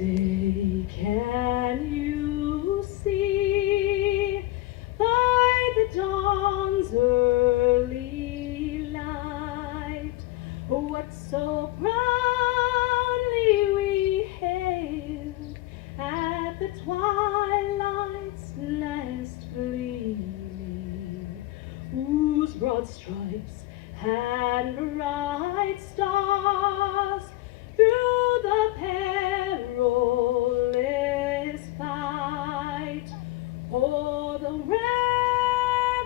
Say, can you see by the dawn's early light what so proudly we hailed at the twilight's last gleaming, whose broad stripes and bright stars through the perilous fight o'er the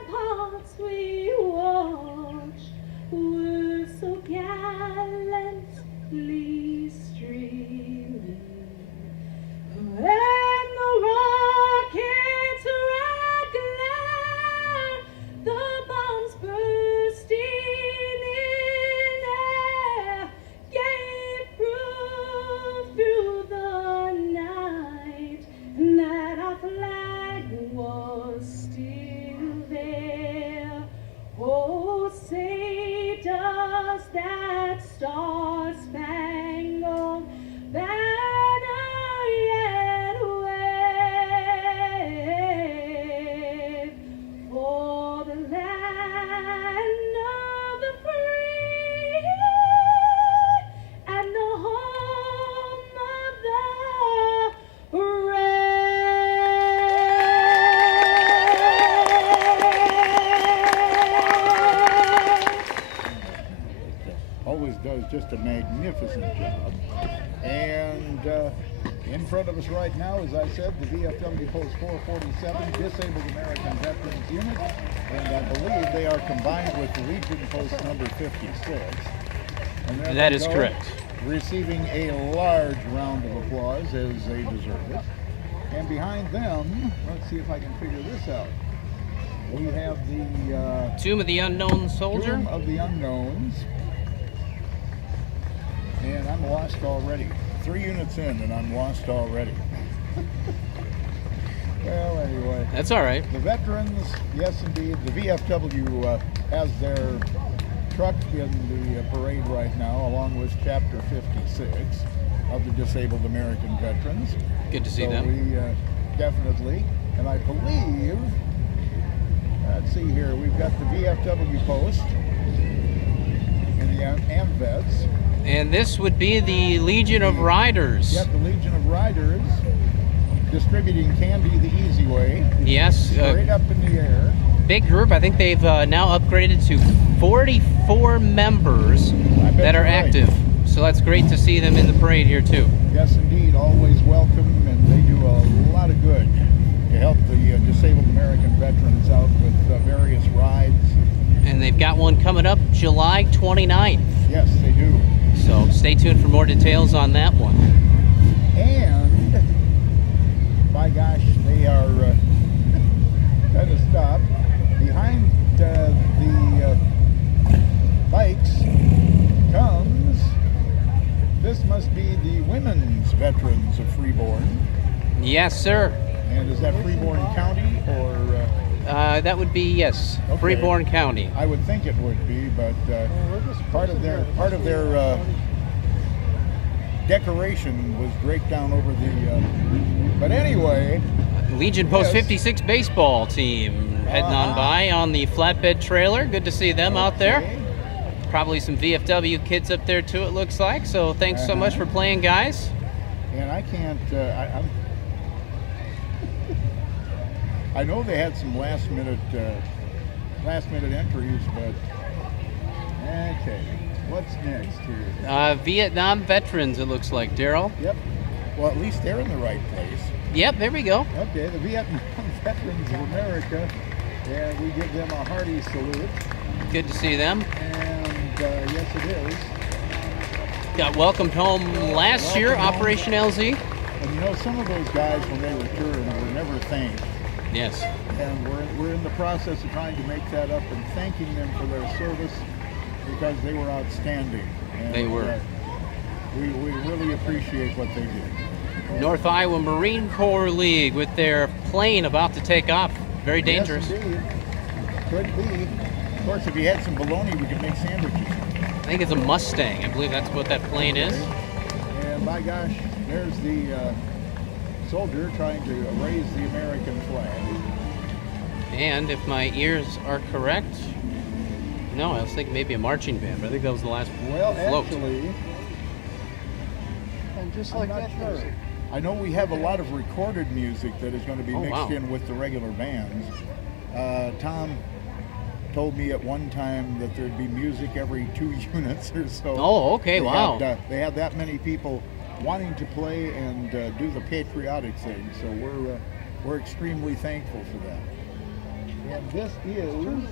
ramparts we watched were so gallantly streaming, and the rocket's red glare, the bombs bursting in air, gave proof through the night that our flag was still there. Oh, say does that star-spangled banner yet wave for the land of the free and the home of the Always does just a magnificent job. And in front of us right now, as I said, the VFW Post 447 Disabled American Veterans Unit, and I believe they are combined with the Legion Post number 56. And there That they is go, correct. receiving a large round of applause as they deserve it. And behind them, let's see if I can figure this out. We have the Tomb of the Unknown Soldier. Tomb of the Unknowns. And I'm lost already. 3 units in and I'm lost already. Well, anyway. That's all right. The veterans, yes indeed. The VFW has their truck in the parade right now, along with Chapter 56 of the Disabled American Veterans. Good to see so them. We definitely, and I believe, let's see here, we've got the VFW post and the AMVETs. And this would be the Legion of Riders. Yep, the Legion of Riders distributing candy the easy way. Yes. Straight up in the air. Big group. I think they've now upgraded to 44 members that are you're right. active. So that's great to see them in the parade here too. Yes, indeed. Always welcome, and they do a lot of good to help the disabled American veterans out with various rides. And they've got one coming up July 29th. Yes, they do. So stay tuned for more details on that one. And, my gosh, they are kind of stopped. Behind the bikes comes, this must be the women's veterans of Freeborn. Yes, sir. And is that Freeborn County or? That would be, yes, Okay. Freeborn County. I would think it would be, but part of their decoration was draped down over the. But anyway, Legion Post yes. 56 baseball team heading on by on the flatbed trailer. Good to see them out there. Okay. Probably some VFW kids up there too, it looks like. So thanks so much for playing, guys. And I can't. I know they had some last minute entries, but okay. What's next here? Vietnam veterans, it looks like, Daryl. Yep. Well, at least they're in the right place. Yep, there we go. Okay, the Vietnam Veterans of America, and we give them a hearty salute. Good to see them. And yes, it is. Got welcomed home last year, Operation LZ. And you know, some of those guys, when they return, were never thanked. Yes. And we're in the process of trying to make that up and thanking them for their service because they were outstanding. And, They were. We really appreciate what they did. North Iowa Marine Corps League with their plane about to take off. Very dangerous. Yes, indeed. Could be. Of course, if you had some bologna, we could make sandwiches. I think it's a Mustang. I believe that's what that plane is. And by gosh, There's the soldier trying to raise the American flag. And if my ears are correct, no, I was thinking maybe a marching band, but I think that was the last Well, float. actually, And just I'm like not that sure. music. I know we have a lot of recorded music that is going to be Oh, mixed wow. in with the regular bands. Tom told me at one time that there'd be music every 2 units or so. Oh, okay, They wow. they had that many people wanting to play and do the patriotic thing, so we're extremely thankful for that. And this is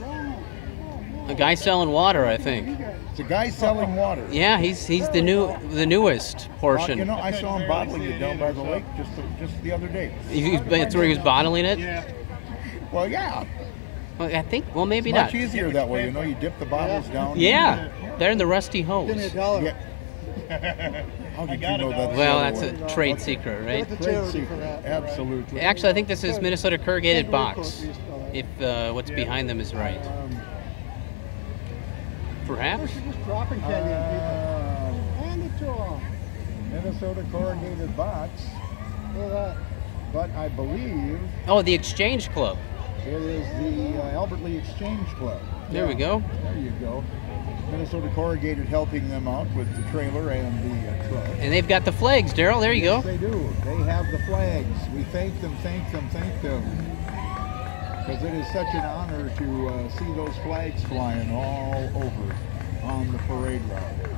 A guy selling water, I think. it's a guy selling water. Yeah, he's the newest portion. You know, I saw him bottling it down by the lake just the other day. That's where he was bottling it. Well, yeah, Well, I think. Well, maybe it's not. much easier that way. You know, you dip the bottles down. Yeah, they're in the rusty hose. Give me $1. Yeah. How did you know that? Well, that's a trade secret, right? Give it to Great charity for secret. that. Absolutely. Actually, I think this is Minnesota corrugated Kangaroo box. coat we used to call it. If what's behind them is right, perhaps. They're just dropping candy on people. Hand it to them. Minnesota corrugated box, Look at that. but I believe Oh, the Exchange Club. it is the Albert Lee Exchange Club. There we go. There you go. Minnesota corrugated helping them out with the trailer and the truck. And they've got the flags, Daryl. There you Yes, go. they do. They have the flags. We thank them, thank them, thank them. Because it is such an honor to see those flags flying all over on the parade route.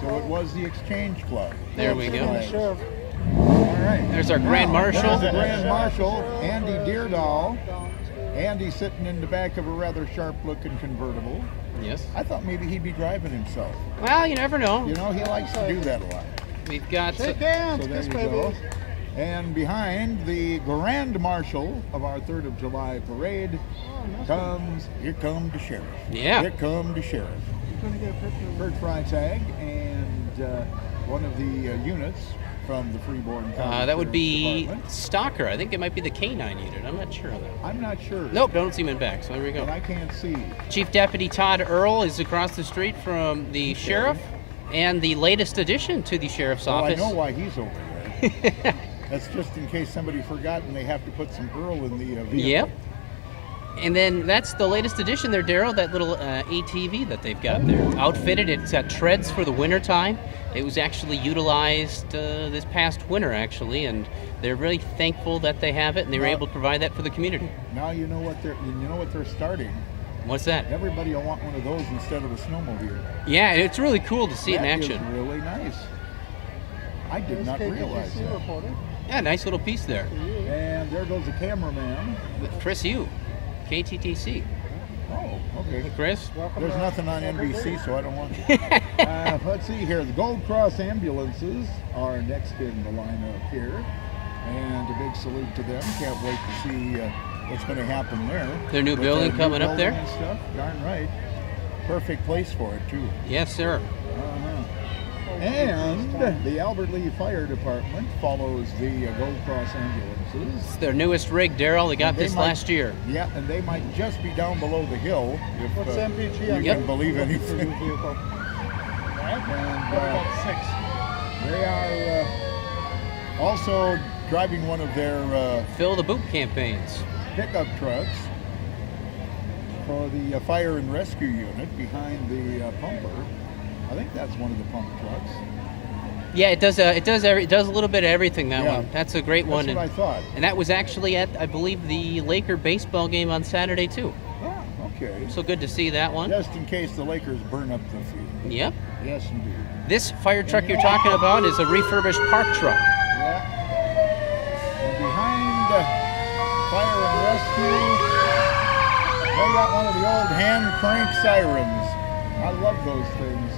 So it was the Exchange Club. There we Those go. flags. Sheriff. All right. There's our Grand Marshal. There's the Grand Marshal, Andy Deerdahl. Andy sitting in the back of a rather sharp-looking convertible. Yes. I thought maybe he'd be driving himself. Well, you never know. You know, he likes to do that a lot. We've got. Shake hands, So there kiss you baby. go. And behind the Grand Marshal of our 3rd of July parade here comes the sheriff. Yeah. Here comes the sheriff. Gonna get a picture of Kurt Freitag and one of the units from the Freeborn County That would Sheriff's be Department. Stalker. I think it might be the K9 unit. I'm not sure of that. I'm not sure. Nope, don't see him in back. So there we go. And I can't see. Chief Deputy Todd Earl is across the street from the sheriff, and the latest addition to the sheriff's Well, I office. know why he's over there. That's just in case somebody forgot and they have to put some Earl in the vehicle. Yep. And then that's the latest addition there, Daryl, that little ATV that they've got there. Outfitted, it's got treads for the winter time. It was actually utilized this past winter, actually, and they're really thankful that they have it, and they were able to provide that for the community. Now you know what they're starting. What's that? Everybody will want one of those instead of a snowmobile. Yeah, it's really cool to see it in That action. is really nice. I did this not realize KTTC that. reporter. Yeah, nice little piece there. And there goes the cameraman. With Chris Yu, KTTC. Oh, okay. Hey, Chris? Welcome There's to nothing on Albert NBC, Lee. so I don't want to. Let's see here. The Gold Cross ambulances are next in the lineup here. And a big salute to them. Can't wait to see what's going to happen there. Their new With building new coming up there? building and stuff. Darn right. Perfect place for it, too. Yes, sir. Uh-huh. And the Albert Lee Fire Department follows the Gold Cross ambulances. It's their newest rig, Daryl. They got And they this might- last year. Yeah, and they might just be down below the hill if What's MPG you on can that? believe What's the anything. new vehicle? And they are also driving one of their Fill the boot campaigns. pickup trucks for the fire and rescue unit behind the pumper. I think that's one of the pump trucks. Yeah, it does a little bit of everything, that Yeah. one. That's a great one. That's what I thought. And that was actually at, I believe, the Laker baseball game on Saturday, too. Oh, okay. So good to see that one. Just in case the Lakers burn up the field. Yep. Yes, indeed. This fire truck you're talking about is a refurbished park truck. Yeah. And behind fire and rescue, they got one of the old hand crank sirens. I love those things.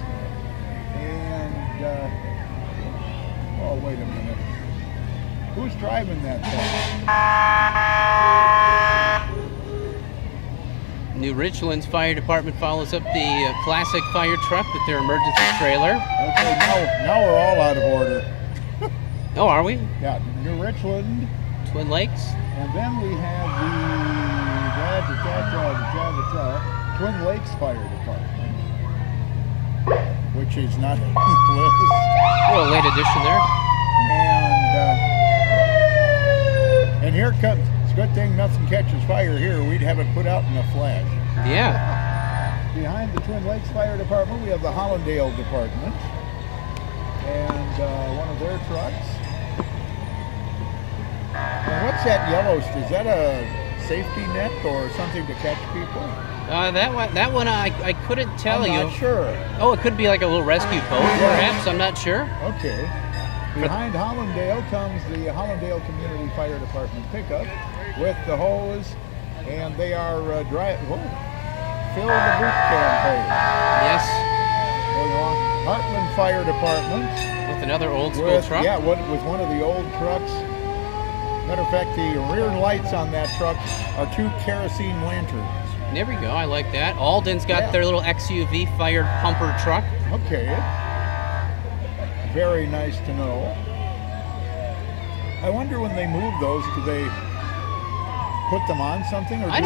And, oh, wait a minute. Who's driving that thing? New Richlands Fire Department follows up the classic fire truck with their emergency trailer. Okay, now we're all out of order. Oh, are we? Yeah, New Richland. Twin Lakes? And then we have the Twin Lakes Fire Department, which is not on the list. Oh, a late addition there. And here comes, it's a good thing nothing catches fire here. We'd have it put out in a flash. Yeah. Behind the Twin Lakes Fire Department, we have the Hollandale Department. And one of their trucks. And what's that yellow? Is that a safety net or something to catch people? That one I couldn't tell you. I'm not sure. Oh, it could be like a little rescue boat, perhaps. I'm not sure. Okay. Behind Hollandale comes the Hollandale Community Fire Department pickup with the hose, and they are fill the boot campaign. Yes. Going along. Heartland Fire Department. With another old school truck? Yeah, with one of the old trucks. Matter of fact, the rear lights on that truck are 2 kerosene lanterns. There we go. I like that. Alden's got their little XUV fired pumper truck. Okay. Very nice to know. I wonder when they move those, do they put them on something? Or I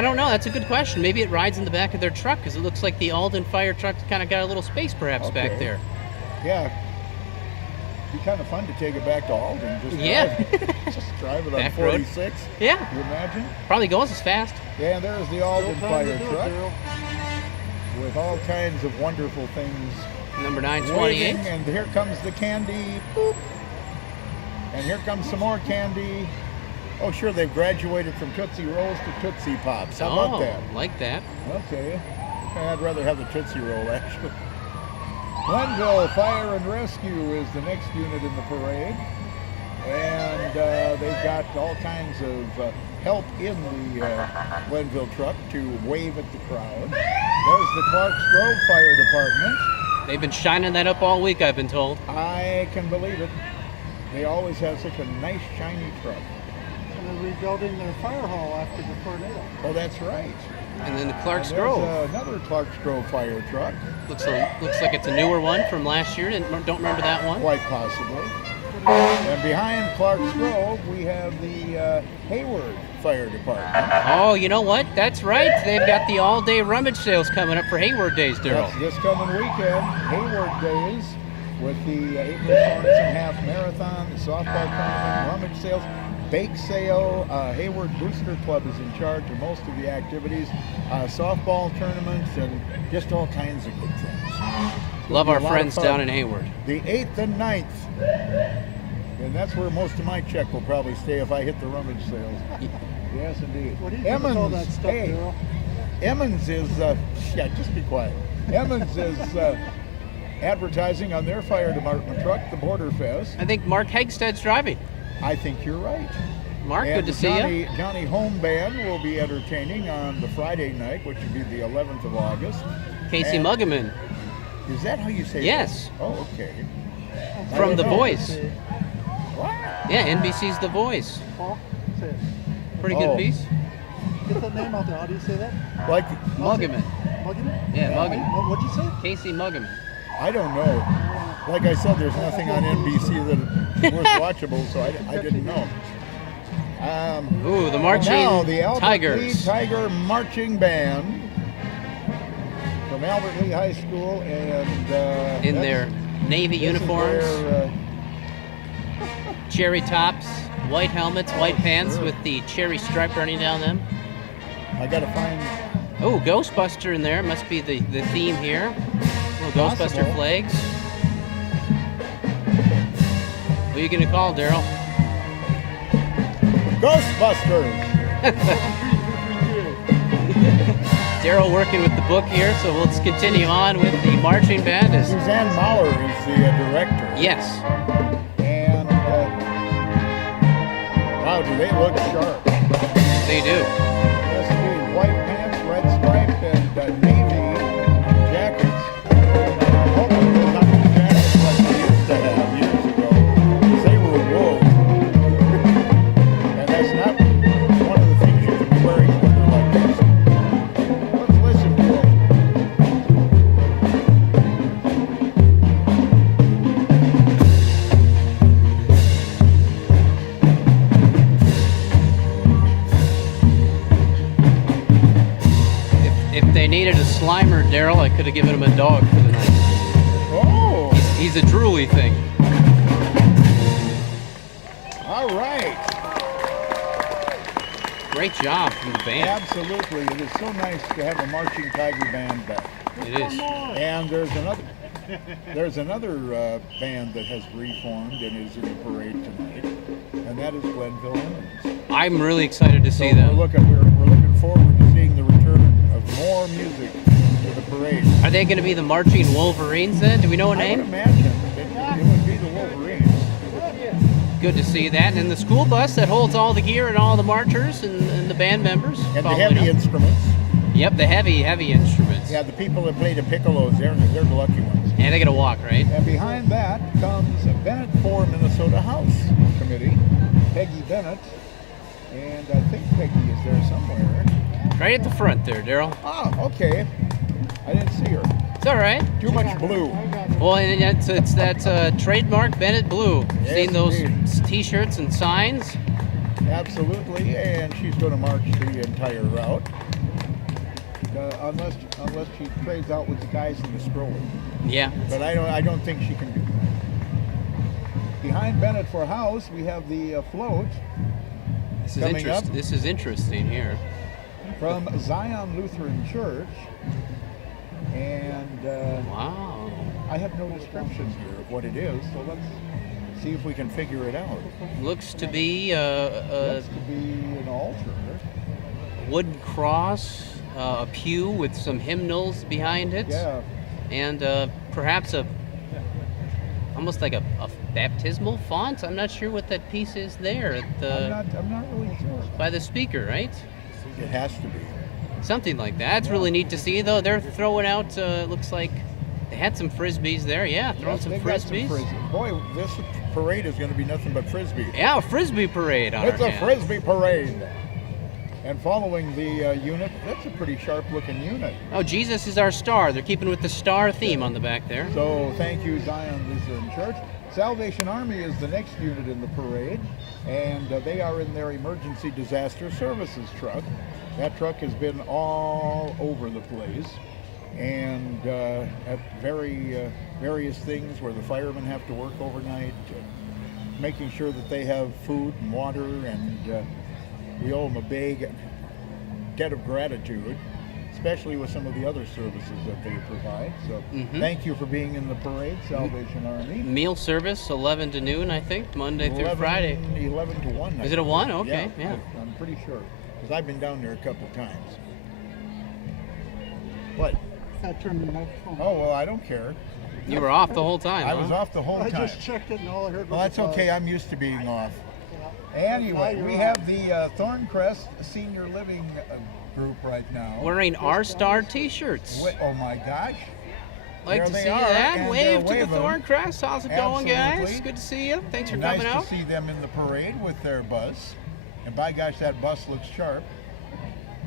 don't know. That's a good question. Maybe it rides in the back of their truck because it looks like the Alden fire truck's kind of got a little space perhaps back there. Yeah. It'd be kind of fun to take it back to Alden. Just drive it on 46. Road. Yeah. Can you imagine? Probably goes as fast. Yeah, and there's the Alden fire truck with all kinds of wonderful things. Number 928. Waving, and here comes the candy. Boop. And here comes some more candy. Oh, sure, they've graduated from Tootsie Rolls to Tootsie Pops. How about that? Like that. Okay. I'd rather have the Tootsie Roll, actually. Glenville Fire and Rescue is the next unit in the parade. And they've got all kinds of help in the Glenville truck to wave at the crowd. There's the Clarks Grove Fire Department. They've been shining that up all week, I've been told. I can believe it. They always have such a nice, shiny truck. And they're rebuilding their fire hall after the tornado. Oh, that's right. And then the Clarks There's Grove. Another Clarks Grove fire truck. Looks like it's a newer one from last year. Don't remember that one. Quite possibly. And behind Clarks Grove, we have the Hayward Fire Department. Oh, you know what? That's right. They've got the all-day rummage sales coming up for Hayward Days, Daryl. That's this coming weekend, Hayward Days, with the April Sorensen Half Marathon, the softball tournament, rummage sales, bake sale. Hayward Booster Club is in charge of most of the activities, softball tournaments, and just all kinds of good things. Love our friends down in Hayward. The 8th and 9th. And that's where most of my check will probably stay if I hit the rummage sales. Yes, indeed. What do you do with all that stuff, Daryl? Emmons is, just be quiet. Emmons is advertising on their fire department truck, the Border Fest. I think Mark Hegstad's driving. I think you're right. Mark, And good to see you. Johnny Home Band will be entertaining on the Friday night, which would be the 11th of August. Casey And- Muggeman Is that how you say Yes. that? Oh, okay. I from don't The know. Voice. What? Yeah, NBC's The Voice. Paul, say it. Pretty Oh. good piece. Get the name out there. How do you say that? Like, Muggeman. Muggeman? Yeah, Muggeman. What'd you say? Casey Muggeman. I don't know. Like I said, there's nothing on NBC that is worth watchable, so I didn't know. Ooh, the marching Now, the Albert Lee Tigers. Tiger Marching Band from Albert Lee High School, and In their navy this is uniforms, where, cherry tops, white helmets, white pants sure. with the cherry stripe running down them. I gotta find. Oh, Ghostbuster in there. Must be the theme here. Little Ghostbuster Possible. flags. Who are you gonna call, Daryl? Ghostbusters. Daryl working with the book here, so let's continue on with the marching band. Suzanne Mahler is the director. Yes. And wow, do they look sharp? They do. Yes, indeed. White pants, red stripe, and navy jackets. Hopefully they're not the jackets like they used to have years ago, 'cause they were wool. And that's not one of the things you should be wearing when they're like this. Let's listen to them. If they needed a Slimer, Daryl, I could have given him a dog for the night. Oh, He's a drooly thing. all right. Great job from the band. Absolutely. It is so nice to have a marching tiger band back. It is. And there's another band that has reformed and is in the parade tonight, and that is Glenville Emmons. I'm really excited to see So them. we're looking forward to seeing the return of more music to the parade. Are they going to be the Marching Wolverines then? Do we know a I would name? imagine it would be the Wolverines. Good to see that. And the school bus that holds all the gear and all the marchers and the band members. And the following heavy up. instruments. Yep, the heavy instruments. Yeah, the people that play the piccolos, they're the lucky ones. And they got to walk, right? And behind that comes Bennett for Minnesota House Committee, Peggy Bennett, and I think Peggy is there somewhere. Right at the front there, Daryl. Ah, okay. I didn't see her. It's all right. Too much blue. Well, and it's that trademark Bennett blue. Yes, Seen those indeed. T-shirts and signs? Absolutely, and she's going to march the entire route. Unless she trades out with the guys in the stroller. Yeah. But I don't think she can do that. Behind Bennett for House, we have the float This is coming interesting. up. This is interesting here. From Zion Lutheran Church, and Wow. I have no description here of what it is, so let's see if we can figure it out. Looks to be Looks to be an altar. wooden cross, a pew with some hymnals behind it, Yeah, and perhaps almost like a baptismal font. I'm not sure what that piece is there I'm not really sure. by the speaker, right? It has to be. Something like that. It's really neat to see, though. They're throwing out. Looks like they had some frisbees there. Yeah, throwing Yes, some they've got frisbees. Boy, this parade is going to be nothing but frisbees. Yeah, a frisbee parade on It's our a hands. frisbee parade. And following the unit, that's a pretty sharp-looking unit. Oh, Jesus is our star. They're keeping with the star theme on the back there. So thank you, Zion Lutheran Church. Salvation Army is the next unit in the parade, and they are in their emergency disaster services truck. That truck has been all over the place, and at various things where the firemen have to work overnight, making sure that they have food and water, and we owe them a big debt of gratitude, especially with some of the other services that they provide. So thank you for being in the parade, Salvation Army. Meal service, 11 to noon, I think, Monday through 11 Friday. 11 to 1. Is it a 1? Okay, yeah. I'm pretty sure, because I've been down there a couple times. What? I turned the microphone. Oh, well, I don't care. You were off the whole time, I huh? was off the whole I time. just checked it and all I heard was Well, that's a buzz. okay. I'm used to being off. Yeah. Anyway, Now we you're have on. the Thorncrest Senior Living group right now. Wearing our star T-shirts. Oh my gosh. Like There to they see are, that. and Wave they're to the waving. Thorncrest. How's it going, guys? Absolutely. Good to see you. Thanks for Nice coming out. to see them in the parade with their bus. And by gosh, that bus looks sharp.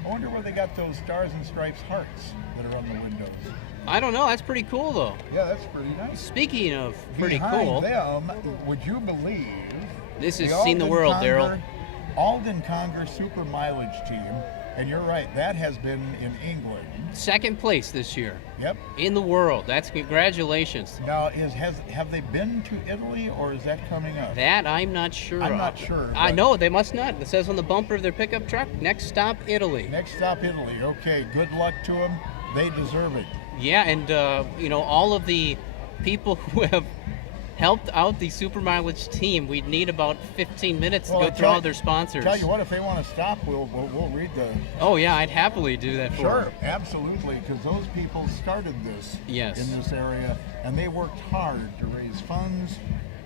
I wonder where they got those Stars and Stripes hearts that are on the windows. I don't know. That's pretty cool, though. Yeah, that's pretty nice. Speaking of pretty Behind cool, them, would you believe this has seen the world, Daryl. Alden Conger Super Mileage Team, and you're right, that has been in England. Second place this year Yep. in the world. That's congratulations. Now, have they been to Italy, or is that coming up? That I'm not sure I'm of. not sure, I but- know they must not. It says on the bumper of their pickup truck, next stop Italy. Next stop, Italy. Okay, good luck to them. They deserve it. Yeah, and all of the people who have helped out the super mileage team, we'd need about 15 minutes Well, to I'll go through tell- all their sponsors. Tell you what, if they want to stop, we'll read the. Oh yeah, I'd happily do that for Sure, them. absolutely, because those people started this Yes. in this area, and they worked hard to raise funds,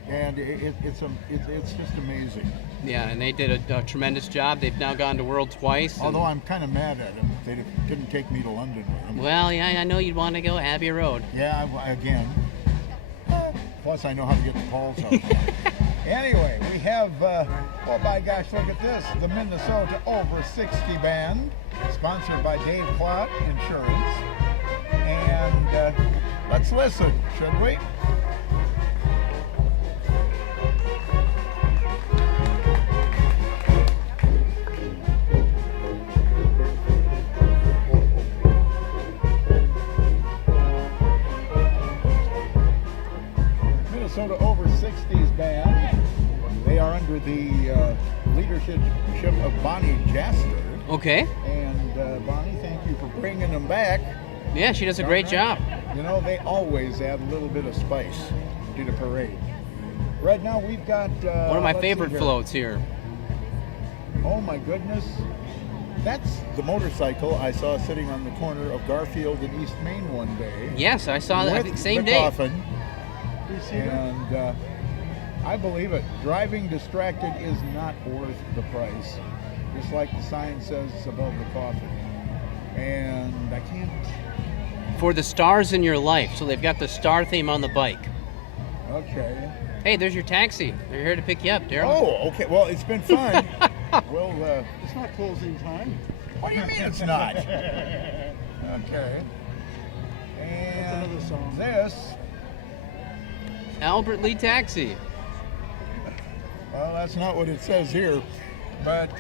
and it's just amazing. Yeah, and they did a tremendous job. They've now gone to World twice. and- Although I'm kind of mad at them, they didn't take me to London with them. Well, yeah, I know you'd want to go Abbey Road. Yeah, again. Plus, I know how to get the Paul's house. Anyway, we have, oh my gosh, look at this. The Minnesota Over 60 Band, sponsored by Dave Clott Insurance. And let's listen, should we? Minnesota Over 60s Band. They are under the leadership of Bonnie Jaster. Okay. And Bonnie, thank you for bringing them back. Yeah, she does a great job. You know, they always add a little bit of spice to the parade. Right now we've got... One of my let's favorite see here. floats here. Oh my goodness. That's the motorcycle I saw sitting on the corner of Garfield and East Main one day. Yes, I saw that. I with think same the day. coffin. You see that? And I believe it. Driving distracted is not worth the price. Just like the sign says above the coffin. And I can't... For the stars in your life. So they've got the star theme on the bike. Okay. Hey, there's your taxi. They're here to pick you up, Daryl. Oh, okay. Well, it's been fun. We'll... It's not closing time. What do you mean it's not? Okay. And another song. this... Albert Lee Taxi. Well, that's not what it says here. But,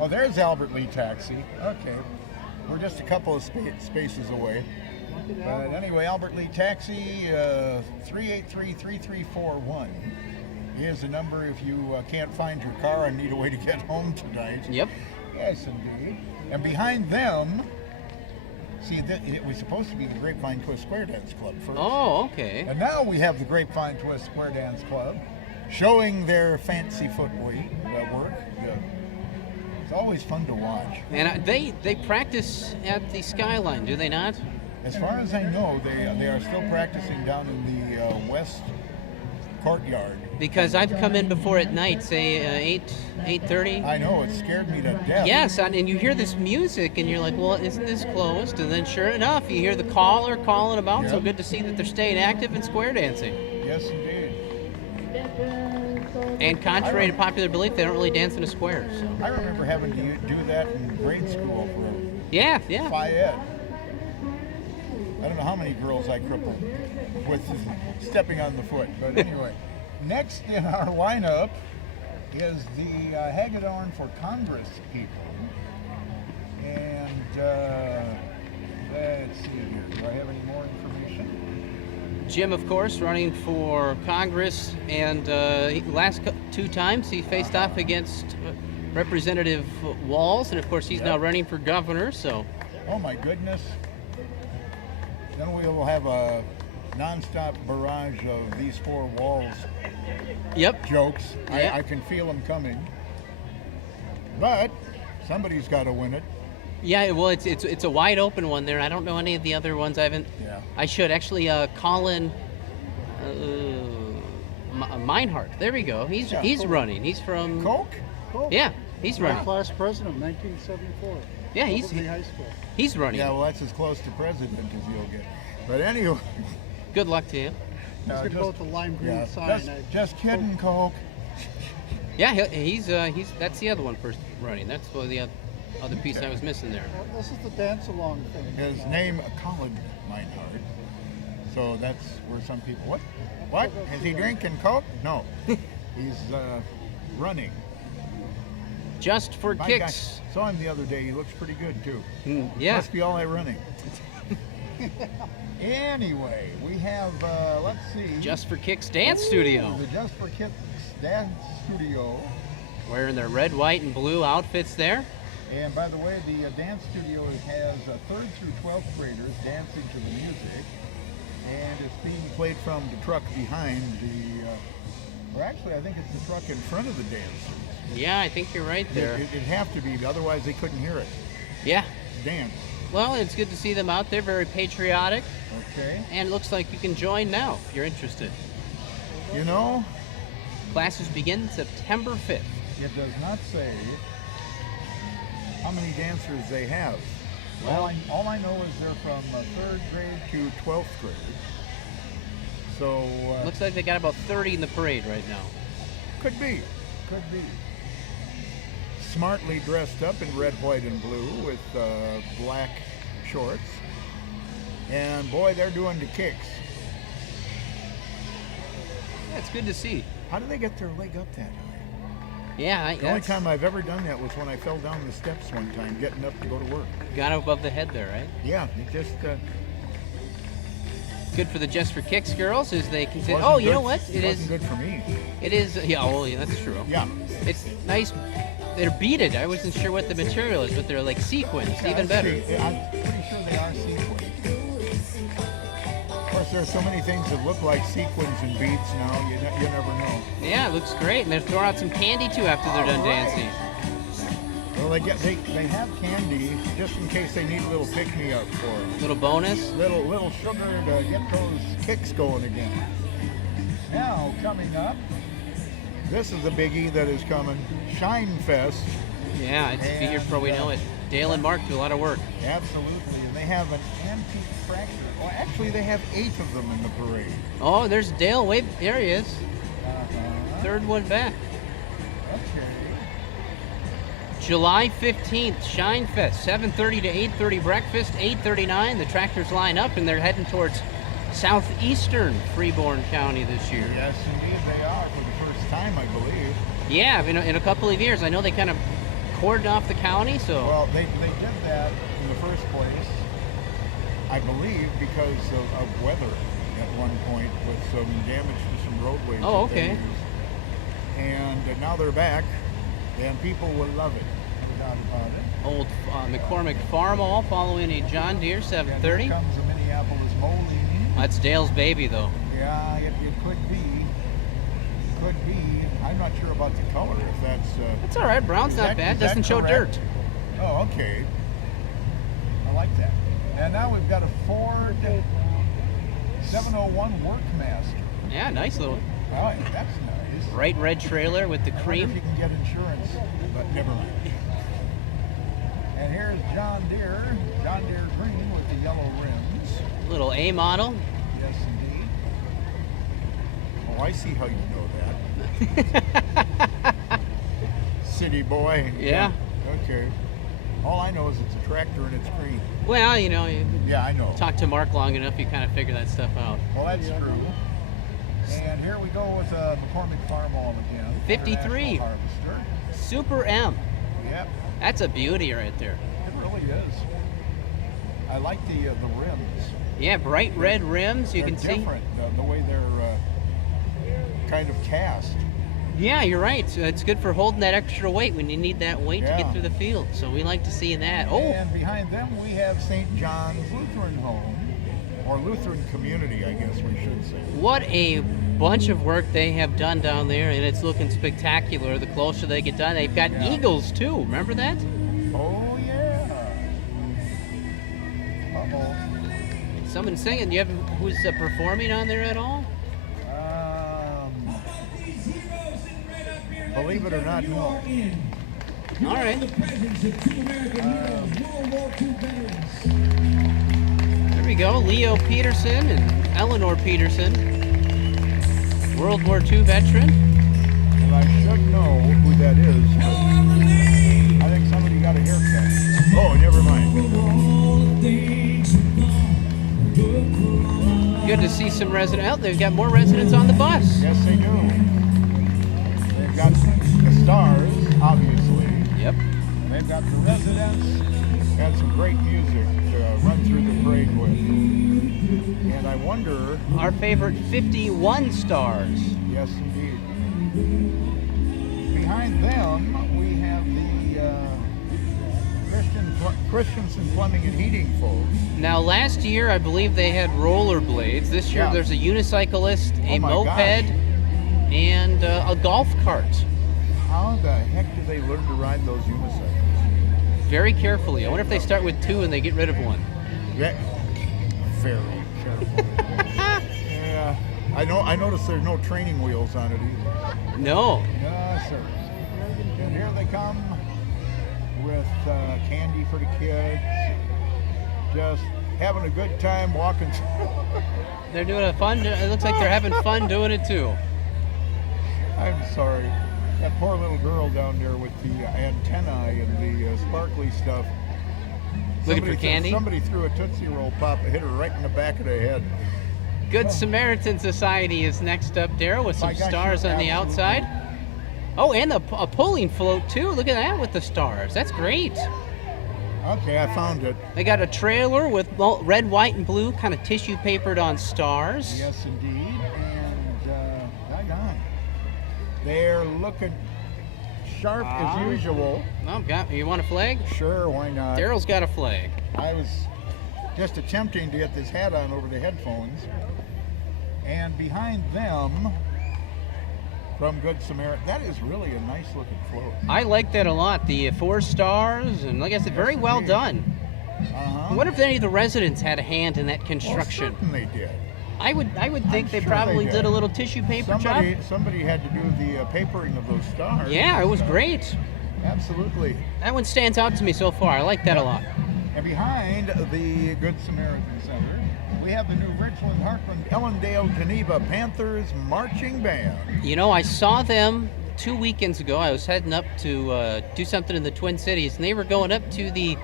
oh, there's Albert Lee Taxi. Okay. We're just a couple of spaces away. But anyway, Albert Lee Taxi, 383-3341 is the number if you can't find your car and need a way to get home tonight. Yep. Yes, indeed. And behind them, see, it was supposed to be the Grapevine Twist Square Dance Club first. Oh, okay. And now we have the Grapevine Twist Square Dance Club showing their fancy footwork. It's always fun to watch. And they practice at the Skyline, do they not? As far as I know, they are still practicing down in the west courtyard. Because I've come in before at night, say 8:30. I know, it scared me to death. Yes, and you hear this music, and you're like, well, isn't this closed? And then sure enough, you hear the caller calling about. So Yep. good to see that they're staying active and square dancing. Yes, indeed. And contrary to popular belief, they don't really dance in a square. So. I remember having to do that in grade school for Yeah. Phi Ed. I don't know how many girls I crippled with stepping on the foot, but anyway. Next in our lineup is the Hagedorn for Congress people. And let's see here. Do I have any more information? Jim, of course, running for Congress, and last two times he faced off against Representative Walls, and of course he's now running for governor. So, Oh my goodness. Then we will have a non-stop barrage of these four walls yep. jokes. Yeah. I can feel them coming. But somebody's got to win it. Yeah, well, it's a wide open one there. I don't know any of the other ones. I haven't. Yeah. I should actually. Colin Meinhardt. There we go. He's Cool. running. He's from. Coke? Cool. Yeah, he's running. Class president, 1974. Yeah, he's Probably high school. he's running. Yeah, well, that's as close to president as you'll get. But anyway. Good luck to him. He's going to go with the lime green sign. Just kidding, Coke. Yeah, he's that's the other one first running. That's the other piece I was missing there. Well, this is the dance along thing. His name, Colin Meinhardt. So that's where some people, what? Is he drinking Coke? No. He's running. Just for My kicks. gosh, saw him the other day. He looks pretty good, too. Yeah. Must be all that running. Anyway, we have, let's see. Just for Kicks Dance Studio. The Just for Kicks Dance Studio. Wearing their red, white, and blue outfits there. And by the way, the dance studio has 3rd through 12th graders dancing to the music. And it's being played from the truck behind or actually, I think it's the truck in front of the dancers. Yeah, I think you're right there. It'd have to be, otherwise they couldn't hear it. Yeah. Dance. Well, it's good to see them out there, very patriotic. Okay. And it looks like you can join now if you're interested. You know, Classes begin September 5th. it does not say how many dancers they have. Well, all I know is they're from 3rd grade to 12th grade. So, looks like they got about 30 in the parade right now. could be. Smartly dressed up in red, white, and blue with black shorts. And boy, they're doing the kicks. Yeah, it's good to see. How do they get their leg up that high? Yeah, The only time I've ever done that was when I fell down the steps one time getting up to go to work. got above the head there, right? Yeah, it just good for the Just for Kicks girls is they can say, Wasn't oh, you good- know what? It wasn't is. good for me. It is. Yeah. Oh, yeah, that's true. Yeah. It's nice. They're beaded. I wasn't sure what the material is, but they're like sequins, even better. I'm pretty sure they are sequins. Of course, there are so many things that look like sequins and beads now. You never know. Yeah, it looks great. And they're throwing out some candy too after they're done All right. dancing. Well, they have candy just in case they need a little pick me up for them. Little bonus. Little sugar to get those kicks going again. Now coming up, this is a biggie that is coming. Shine Fest. Yeah, it's be here before we know it. Dale and Mark do a lot of work. Absolutely. They have an antique tractor. Well, actually, they have 8 of them in the parade. Oh, there's Dale. Wait, there he is. Uh-huh. Third one back. Okay. July 15th, Shine Fest, 7:30 to 8:30 breakfast, 8:39. The tractors line up and they're heading towards southeastern Freeborn County this year. Yes, indeed, they are for the first time, I believe. Yeah, in a couple of years. I know they kind of cordoned off the county, so. Well, they did that in the first place, I believe, because of weather at one point with some damage to some roadways. Oh, that they okay. used. And now they're back, and people will love it. No doubt about it. Old McCormick Farm All following a John Deere And 730. here comes a Minneapolis Moline. That's Dale's baby, though. Yeah, it could be. Could be. I'm not sure about the color, if that's... That's all right. Brown's Is not that- bad. is that Doesn't show correct? dirt. Oh, okay. I like that. And now we've got a Ford 701 Workmaster. Yeah, nice little Oh, that's nice. bright red trailer with the I wonder cream. if you can get insurance, but never mind. And here's John Deere green with the yellow rims. Little A model. Yes, indeed. Oh, I see how you know that. City boy. Yeah. Okay. All I know is it's a tractor and it's green. Well, you know, you Yeah, I know. talk to Mark long enough, you kind of figure that stuff out. Well, that's true. And here we go with McCormick Farm All again. 53. International Harvester. Super M. Yep, That's a beauty right there. it really is. I like the rims. Yeah, bright red rims. You They're can see. different, the way they're kind of cast. Yeah, you're right. It's good for holding that extra weight when you need that weight to Yeah. get through the field. So we like to see that. Oh, And behind them we have St. John's Lutheran Home, or Lutheran Community, I guess we should say. what a bunch of work they have done down there, and it's looking spectacular. The closer they get done, they've got Yeah. eagles too. Remember that? Oh yeah. Uh-oh. Someone singing. Do you have who's performing on there at all? Believe it or not, no. All right. There we go. Leo Peterson and Eleanor Peterson, World War II veteran. Well, I should know who that is, but I think somebody got a haircut. Oh, never mind. Good to see some residents. Oh, they've got more residents on the bus. Yes, they do. They've got the stars, obviously. Yep. They've got the residents. Got some great music to run through the parade with. And I wonder, Our favorite 51 stars. yes, indeed. Behind them, we have the Christensen Plumbing and Heating folks. Now, last year, I believe they had rollerblades. This year, Yeah. there's a unicyclist, a Oh my moped, and a golf cart. How the heck do they learn to ride those unicycles? Very carefully. I wonder if they start with 2 and they get rid of 1. Yeah, very careful. Yeah, I noticed there's no training wheels on it either. No. No, sir. And here they come with candy for the kids. Just having a good time walking through. They're doing a fun. It looks like they're having fun doing it too. I'm sorry. That poor little girl down there with the antennae and the sparkly stuff. Looking for candy? Somebody threw a Tootsie Roll Pop and hit her right in the back of the head. Good Samaritan Society is next up, Daryl, with some My gosh, stars you're on the absolutely- outside. Oh, and a pulling float too. Look at that with the stars. That's great. Okay, I found it. They got a trailer with red, white, and blue, kind of tissue papered on stars. Yes, indeed. And daggone, they're looking sharp as usual. Oh, you want a flag? Sure, why not? Daryl's got a flag. I was just attempting to get this hat on over the headphones. And behind them, from Good Samaritan, that is really a nice looking float. I like that a lot. The 4 stars, and like I said, very well done. I wonder if any of the residents had a hand in that construction. Well, certainly did. I would think they sure probably they did did. a little tissue paper job. Somebody had to do the papering of those stars. Yeah, it was great. Absolutely. That one stands out to me so far. I like that a lot. And behind the Good Samaritan Center, we have the new Richland, Heartland, Ellendale, Geneva Panthers Marching Band. You know, I saw them 2 weekends ago. I was heading up to do something in the Twin Cities, and they were going up to the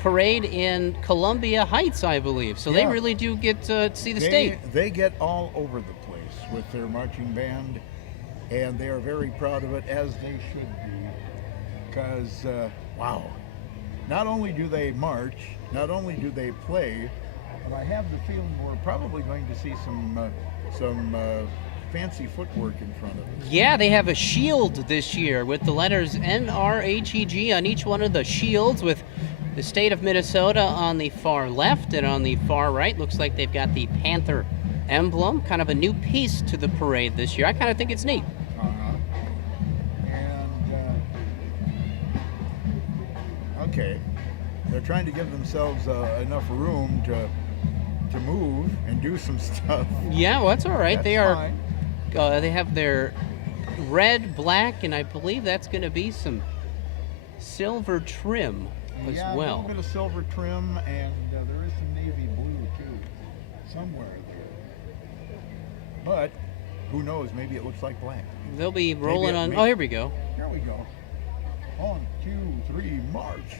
parade in Columbia Heights, I believe. So they Yeah. really do get to see the state. They get all over the place with their marching band, and they are very proud of it, as they should be. Because, wow, not only do they march, not only do they play, but I have the feeling we're probably going to see some fancy footwork in front of us. Yeah, they have a shield this year with the letters NRHEG on each one of the shields, with the state of Minnesota on the far left, and on the far right looks like they've got the Panther emblem, kind of a new piece to the parade this year. I kind of think it's neat. Okay, they're trying to give themselves enough room to move and do some stuff. Yeah, well, that's all right. That's They are. fine. They have their red, black, and I believe that's going to be some silver trim as Yeah, a well. little bit of silver trim, and there is some navy blue too, somewhere there. But who knows? Maybe it looks like black. They'll be rolling on. maybe- Oh, here we go. Here we go. 1, 2, 3, march.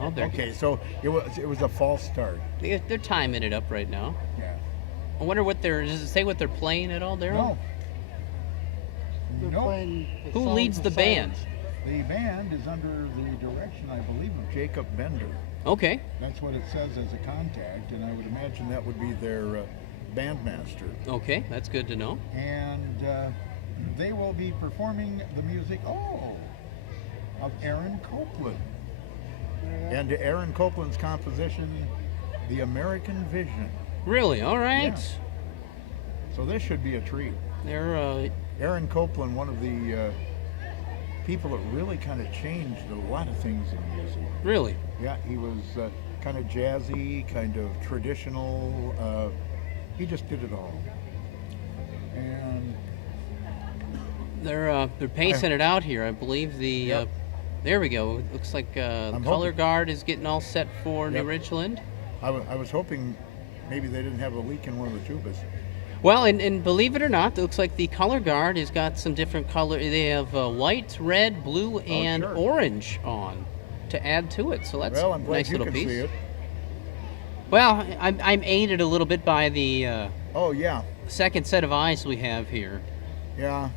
Oh, there. Okay, so it was a false start. They're timing it up right now. Yeah. I wonder what does it say what they're playing at all, Daryl? No. They're Nope. playing the Who songs leads of the band? silence. The band is under the direction, I believe, of Jacob Bender. Okay. That's what it says as a contact, and I would imagine that would be their bandmaster. Okay, that's good to know. And they will be performing the music, of Aaron Copland. And to Aaron Copland's composition, The American Vision. Really? All right. Yeah. So this should be a treat. They're Aaron Copland, one of the people that really kind of changed a lot of things in music. really. Yeah, he was kind of jazzy, kind of traditional. He just did it all. And They're pacing it out here. I believe the. Yep. There we go. Looks like I'm color hoping- guard is getting all set for New Yep. Richland. I was hoping maybe they didn't have a leak in one of the tubas. Well, and believe it or not, it looks like the color guard has got some different color. They have white, red, blue, and sure. orange on to add to it. So that's Well, I'm a glad nice you little can piece. see it. Well, I'm aided a little bit by the Oh, yeah. second set of eyes we have here. Yeah.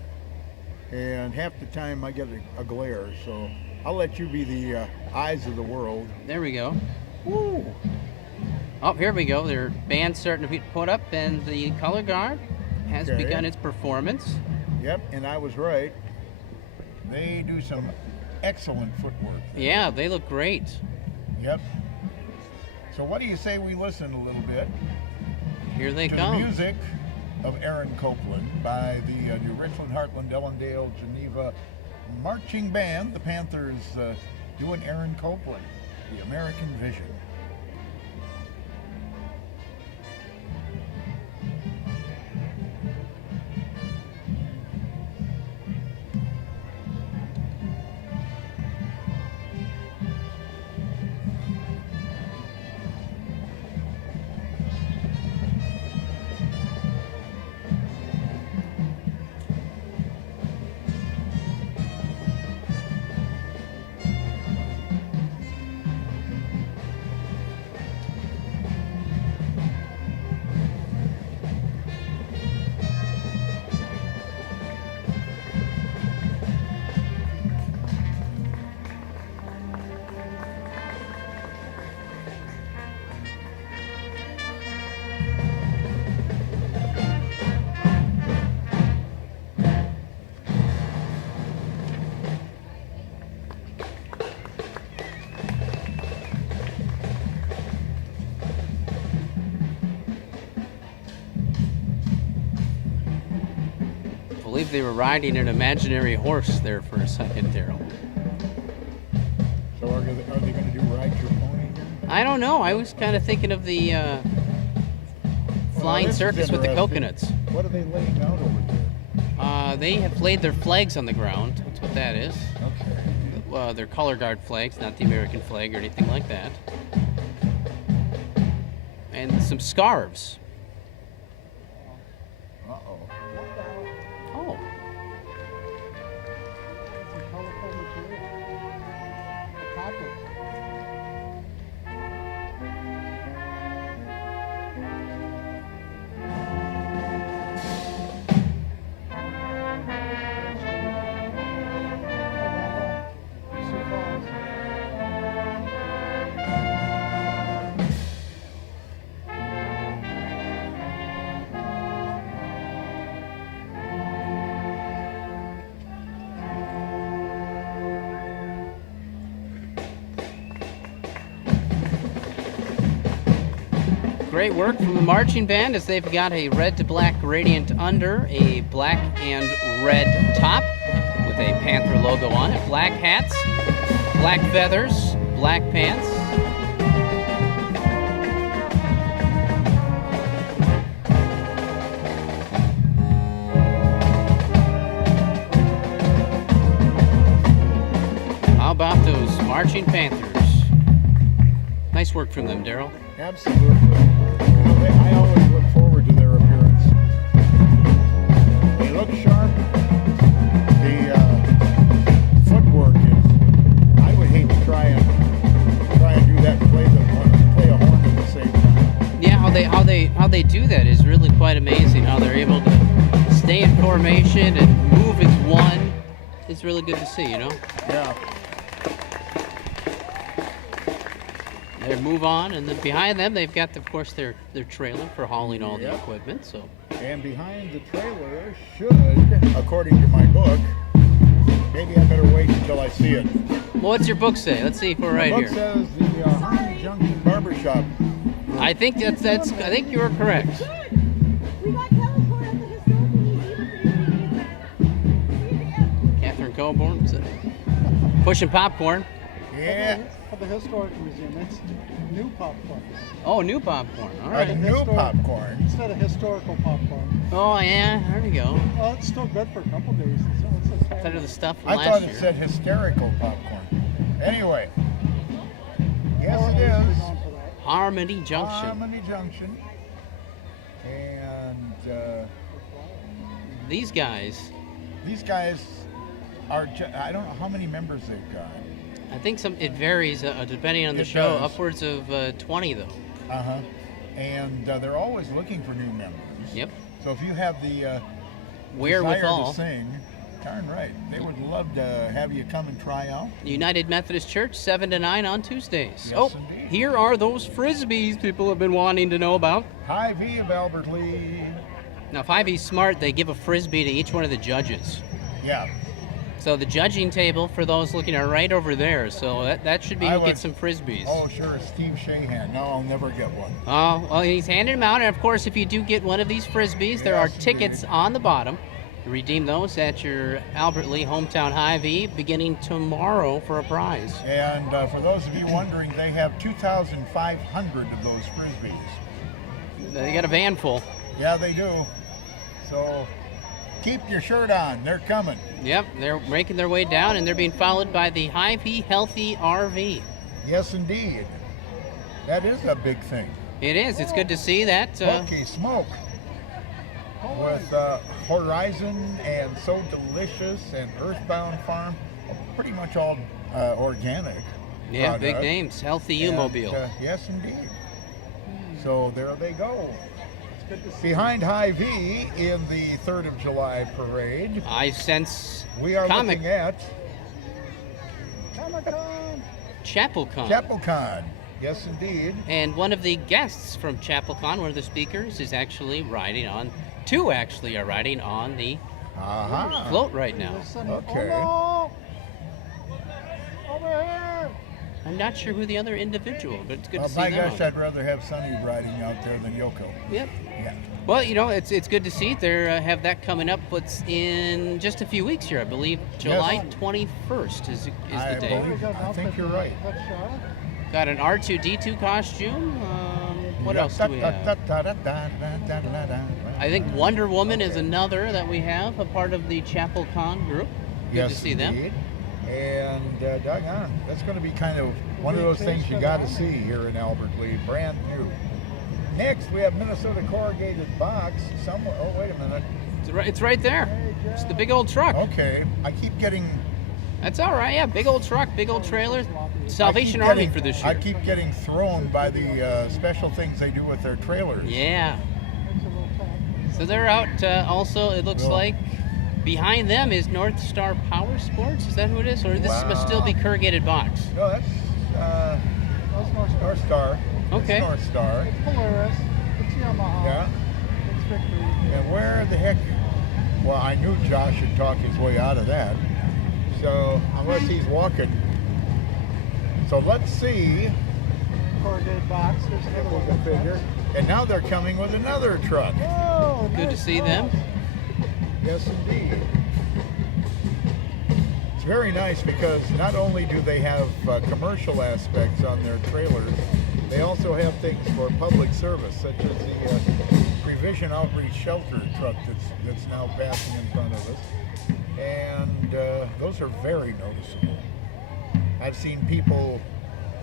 And half the time I get a glare, so I'll let you be the eyes of the world. There we go. Woo! Oh, here we go. Their band's starting to be put up, and the color guard has Okay. begun its performance. Yep, and I was right. They do some excellent footwork. Yeah, they look great. Yep. So what do you say we listen a little bit Here they to the come. music of Aaron Copland by the New Richland, Heartland, Ellendale, Geneva Marching Band. The Panthers doing Aaron Copland, The American Vision. believe they were riding an imaginary horse there for a second, Daryl. So are they going to do Ride Your Pony here? I don't know. I was kind of thinking of the flying this is circus with the interesting. coconuts. What are they laying out over there? They have laid their flags on the ground. That's what that is. Okay. They're color guard flags, not the American flag or anything like that. And some scarves. Uh-oh. Oh. Some colorful material. Copper. Great work from the marching band as they've got a red to black gradient under, a black and red top with a Panther logo on it, black hats, black feathers, black pants. How about those marching Panthers? Nice work from them, Daryl. Absolutely. I always look forward to their appearance. They look sharp. The footwork is. I would hate to try and do that and play a horn at the same time. Yeah, how they do that is really quite amazing. How they're able to stay in formation and move as one. It's really good to see, you know. Yeah. They move on, and then behind them they've got, of course, their trailer for hauling all the Yep. equipment. So And behind the trailer should, according to my book, maybe I better wait until I see it. well, what's your book say? Let's see if we're right The book here. says the Harmony Junction Barbershop. I think that's I think you're correct. We got teleport at the historical museum. Catherine Coburn is it? Pushing popcorn. Yeah. For the Historic Museum, it's new popcorn. Oh, new popcorn. All A right. new popcorn. Instead of historical popcorn. Oh yeah, there we go. Well, it's still good for a couple days. It's a Instead of the stuff from I last thought year. it said hysterical popcorn. Anyway. Yes, Or it at least we're is. going for that. Harmony Junction. Harmony Junction. And These guys, are, I don't know how many members they've got. I think it varies depending on the It show. does. Upwards of 20 though. Uh-huh. And they're always looking for new members. Yep. So if you have the desire Wherewithal. to sing, darn right. They would love to have you come and try out. United Methodist Church, 7 to 9 on Tuesdays. Yes, indeed. Here are those frisbees people have been wanting to know about. High V of Albert Lee. Now, if Ivy's smart, they give a frisbee to each one of the judges. Yeah. So the judging table, for those looking, are right over there. So that should be I who would- gets some frisbees. Oh, sure, Steve Shahan. No, I'll never get one. Oh, well, he's handing them out. And, of course, if you do get one of these frisbees, there are Yes, tickets indeed. on the bottom. You redeem those at your Albert Lee Hometown Hy-Vee beginning tomorrow for a prize. And for those of you wondering, they have 2,500 of those Frisbees. They got a van full. Yeah, they do. So keep your shirt on. They're coming. Yep, they're making their way down, and they're being followed by the Hy-Vee Healthy RV. Yes, indeed. That is a big thing. It is. It's good to see that. Smoky smoke. With Horizon and So Delicious and Earthbound Farm, pretty much all organic. Yeah, big product. names. Healthy And, U-Mobile. yes, indeed. So there they go. It's good to see. Behind Hy-Vee in the 3rd of July parade, I sense we are comic looking at Comic-Con. ChapelCon. ChapelCon. Yes, indeed. And one of the guests from ChapelCon, one of the speakers, is actually riding on. Two actually are riding on the Uh-huh. float right now. Listen, Okay. Oh no! Over here! I'm not sure who the other individual, but it's good to see My them. gosh, I'd rather have Sonny riding out there than Yoko. Yep. Yeah. Well, you know, it's good to see. They have that coming up. What's in just a few weeks here, I believe. July 21st is the day. I think you're right. Got an R2-D2 costume. What else do we have? I think Wonder Woman is another that we have, a part of the Chapel Con group. Good to see them. And doggone, that's going to be kind of one of those things you got to see here in Albert Lee, brand new. Next, we have Minnesota corrugated box. Somewhere. Oh, wait a minute. It's right there. It's the big old truck. Okay, I keep getting. That's all right. Yeah, big old truck, big old trailer. Salvation Army for this year. I keep getting thrown by the special things they do with their trailers. Yeah. So they're out. Also, it looks like behind them is North Star Power Sports. Is that who it is, or this must still be corrugated box? No, that's North Star. Okay. It's North Star. It's Polaris. It's Yamaha. Yeah. It's Victory. And where the heck? Well, I knew Josh would talk his way out of that. So unless he's walking. So let's see. Corrugated box. There's another We'll one. figure. And now they're coming with another truck. Oh, Good to nice see them. box. Yes, indeed. It's very nice because not only do they have commercial aspects on their trailers, they also have things for public service, such as the Prevision Outreach Shelter truck that's now passing in front of us. And those are very noticeable. I've seen people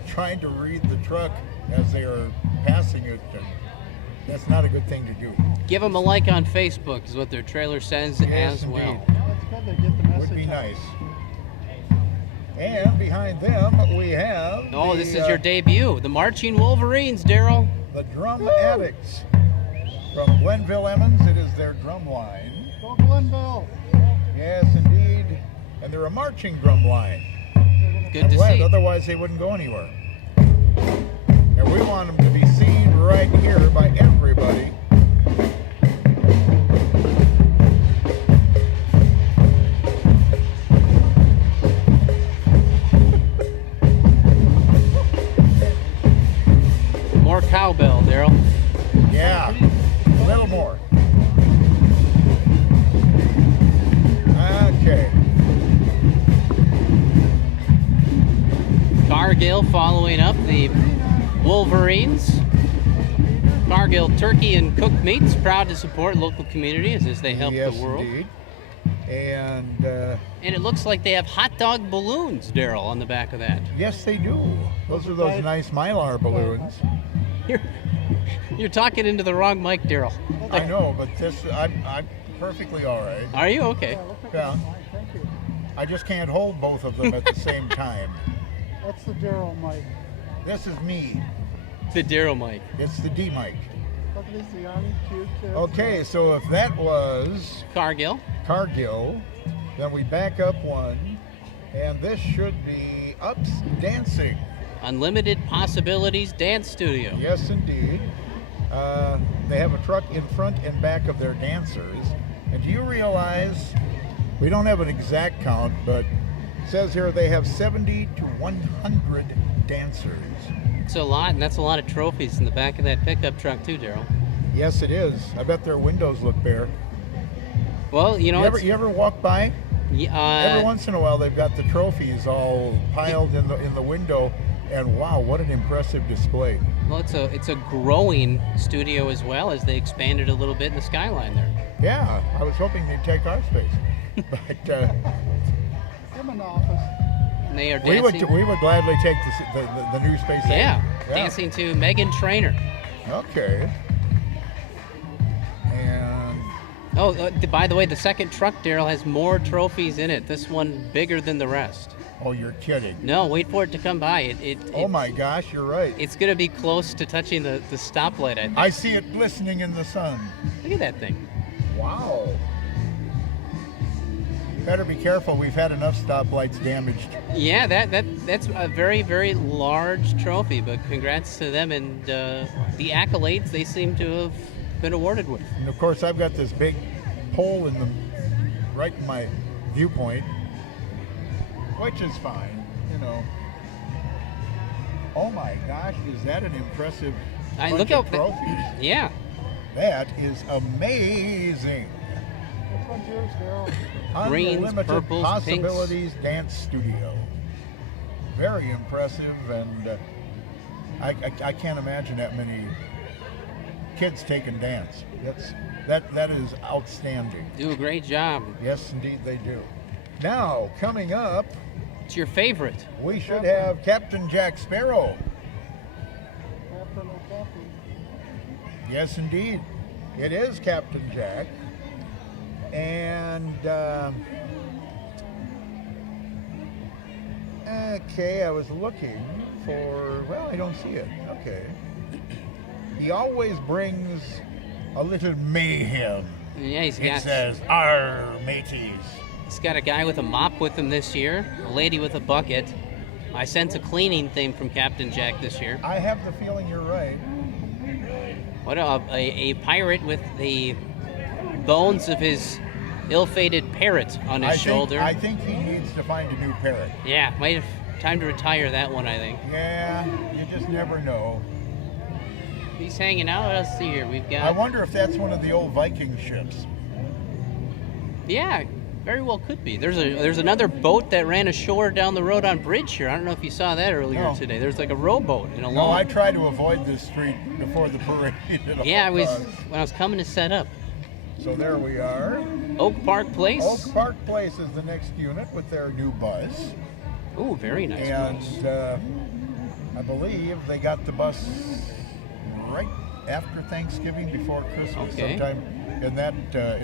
trying to read the truck as they are passing it, and that's not a good thing to do. Give them a like on Facebook is what their trailer says as well. Indeed. That's good. They get the message. Would be out. nice. And behind them, we have This is your debut. The Marching Wolverines, Daryl. the Drum Addicts. From Glenville Emmons, it is their drum line. Go Glenville. Yes, indeed. And they're a marching drum line. Good to Glad, see. otherwise they wouldn't go anywhere. And we want them to be seen right here by everybody. More cowbell, Daryl. Yeah, a little more. Okay. Cargill following up the Wolverines. Cargill Turkey and Cooked Meats, proud to support local communities as they help Yes, the world. indeed. And And it looks like they have hot dog balloons, Daryl, on the back of that. yes, they do. Those are those nice Mylar balloons. You're talking into the wrong mic, Daryl. I know, but I'm perfectly all right. Are you? Okay. Yeah, look at Yeah. that mic. Thank you. I just can't hold both of them at the same time. That's the Daryl mic. This is me. The Daryl mic. It's the D mic. Look at these young, cute kids. Okay, so if that was Cargill. Cargill, then we back up one, and this should be Ups Dancing. Unlimited Possibilities Dance Studio. Yes, indeed. They have a truck in front and back of their dancers. And do you realize, we don't have an exact count, but it says here they have 70 to 100 dancers. It's a lot, and that's a lot of trophies in the back of that pickup truck too, Daryl. Yes, it is. I bet their windows look bare. Well, you know, You ever walk by? Every once in a while, they've got the trophies all piled in the window, and wow, what an impressive display! well, it's a growing studio as well as they expanded a little bit in the skyline there. Yeah, I was hoping they'd take our space, but I'm in the office. And they are we dancing. would gladly take the new space. Yeah, dancing to Megan Trainor. Okay. And Oh, by the way, the second truck, Daryl, has more trophies in it. This one bigger than the rest. oh, you're kidding! No, wait for it to come by. Oh my gosh, you're right. It's going to be close to touching the stoplight, I think. I see it glistening in the sun. Look at that thing. Wow. Better be careful. We've had enough stoplights damaged. Yeah, that's a very, very large trophy, but congrats to them and the accolades they seem to have been awarded with. And of course, I've got this big hole right in my viewpoint, which is fine, you know. Oh my gosh, is that an impressive bunch Look of how trophies? yeah. That is amazing. Which one's yours, Daryl? Greens, Unlimited purples, Possibilities Dance Studio. Very impressive, and I can't imagine that many kids taking dance. That is outstanding. Do a great job. Yes, indeed they do. Now, coming up, It's your favorite. we should have Captain Jack Sparrow. Captain or Captain? Yes, indeed. It is Captain Jack. And, okay, I was looking for, well, I don't see it. Okay. He always brings a little mayhem. Yeah, It says, "Arr, mateys." he's got a guy with a mop with him this year, a lady with a bucket. I sense a cleaning theme from Captain Jack this year. I have the feeling you're right. What a pirate with the bones of his ill-fated parrot on his shoulder. I think he needs to find a new parrot. Yeah, might have time to retire that one, I think. Yeah, you just never know. He's hanging out. Let's see here. We've I got. wonder if that's one of the old Viking ships. Yeah, very well could be. There's another boat that ran ashore down the road on Bridge here. I don't know if you saw that earlier No. today. There's like a rowboat in a No, long. I try to avoid this street before the parade. at Yeah, I all was times. when I was coming to set up. So there we are. Oak Park Place. Oak Park Place is the next unit with their new bus. Ooh, very nice. And I believe they got the bus right after Thanksgiving, before Christmas, Okay. sometime in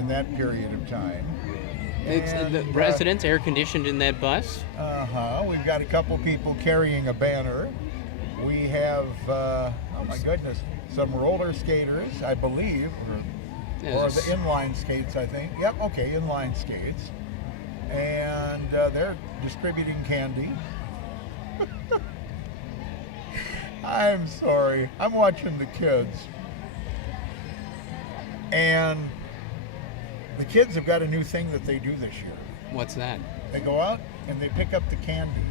that period of time. It's the And, residents air conditioned in that bus. We've got a couple people carrying a banner. We have, oh my goodness, some roller skaters, I believe, or the inline skates, I think. Yep, okay, inline skates. And they're distributing candy. I'm sorry. I'm watching the kids. And the kids have got a new thing that they do this year. What's that? They go out and they pick up the candy.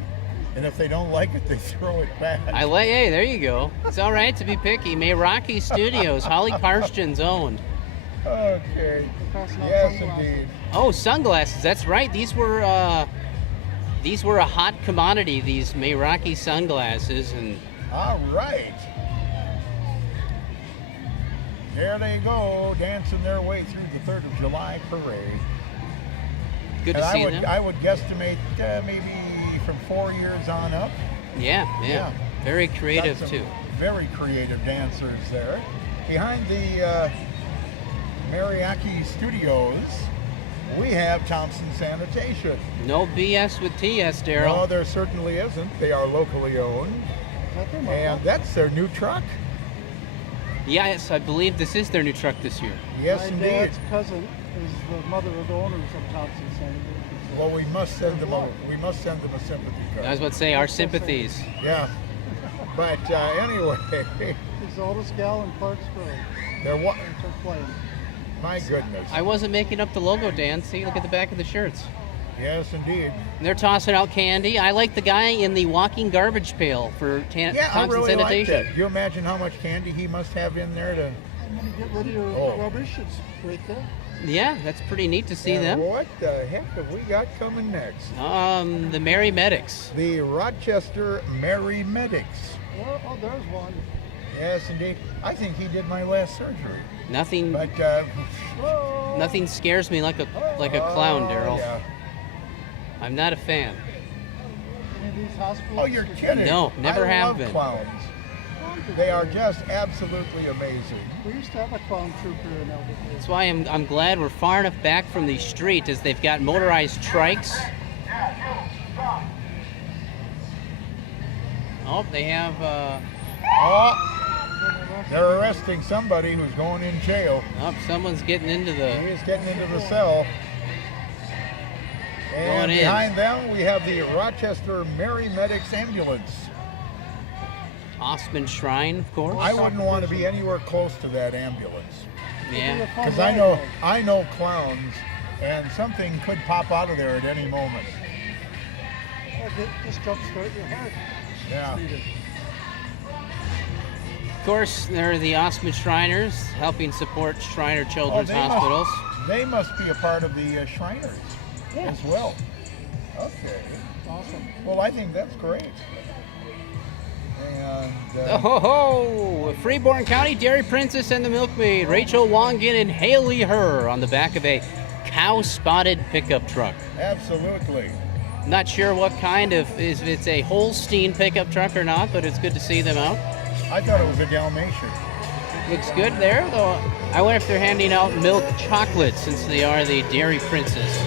And if they don't like it, they throw it back. Hey, there you go. It's all right to be picky. Meraki Studios, Holly Karstjen's owned. Okay. Passing out Yes, sunglasses. indeed. Oh, sunglasses. That's right. These were a hot commodity. These Meraki sunglasses, and All right. There they go, dancing their way through the 3rd of July parade. good And to see I them. would guesstimate maybe from 4 years on up. Yeah. Very creative Got some too. Very creative dancers there. Behind the Mariachi Studios, we have Thompson Sanitation. No BS with TS, No, Daryl. there certainly isn't. They are locally owned. Is that their mother? And that's their new truck. Yes, I believe this is their new truck this year. Yes, My indeed. dad's cousin is the mother of the owners of Thompson Sanitation. Well, we must send them a sympathy card. I was about to say our sympathies. Yeah. But anyway, He's the oldest gal in Clarksville. there was. Thanks for playing. My goodness. I wasn't making up the logo, Dan. See, look at the back of the shirts. Yes, indeed. And they're tossing out candy. I like the guy in the walking garbage pail for Yeah, I Thompson really like Sanitation. that. You imagine how much candy he must have in there to. And when you get rid of your Oh. rubbish, it's right there. Yeah, that's pretty neat to see And them. What the heck have we got coming next? The Merry Medics. The Rochester Merry Medics. Oh, there's one. Yes, indeed. I think he did my last surgery. Nothing, But Whoa. nothing scares me like a clown, Daryl. Yeah. I'm not a fan. Any of these hospitals? Oh, you're kidding. No, never I have love been. clowns. They are just absolutely amazing. We used to have a clown troupe here in Elbert. That's why I'm glad we're far enough back from the street, as they've got motorized trikes. Oh, they have. Oh, they're arresting somebody who's going in jail. Oh, someone's getting into He the. is getting into the cell. And Going in. behind them, we have the Rochester Merry Medics ambulance. Osman Shrine, of course. I wouldn't want to be anywhere close to that ambulance Yeah. because I know clowns, and something could pop out of there at any moment. Just jumpstart your heart. Yeah. Need it. course, there are the Osmond Shriners helping support Shriner Children's they Hospitals. They must be a part of the Shriners as well. Okay. Awesome. Well, I think that's great. And Oh ho ho! Freeborn County Dairy Princess and the Milkmaid, Rachel Wongan and Haley Herr on the back of a cow-spotted pickup truck. absolutely. Not sure what kind of, if it's a Holstein pickup truck or not, but it's good to see them out. I thought it was a Dalmatian. Looks good there, though. I wonder if they're handing out milk chocolate since they are the Dairy Princess.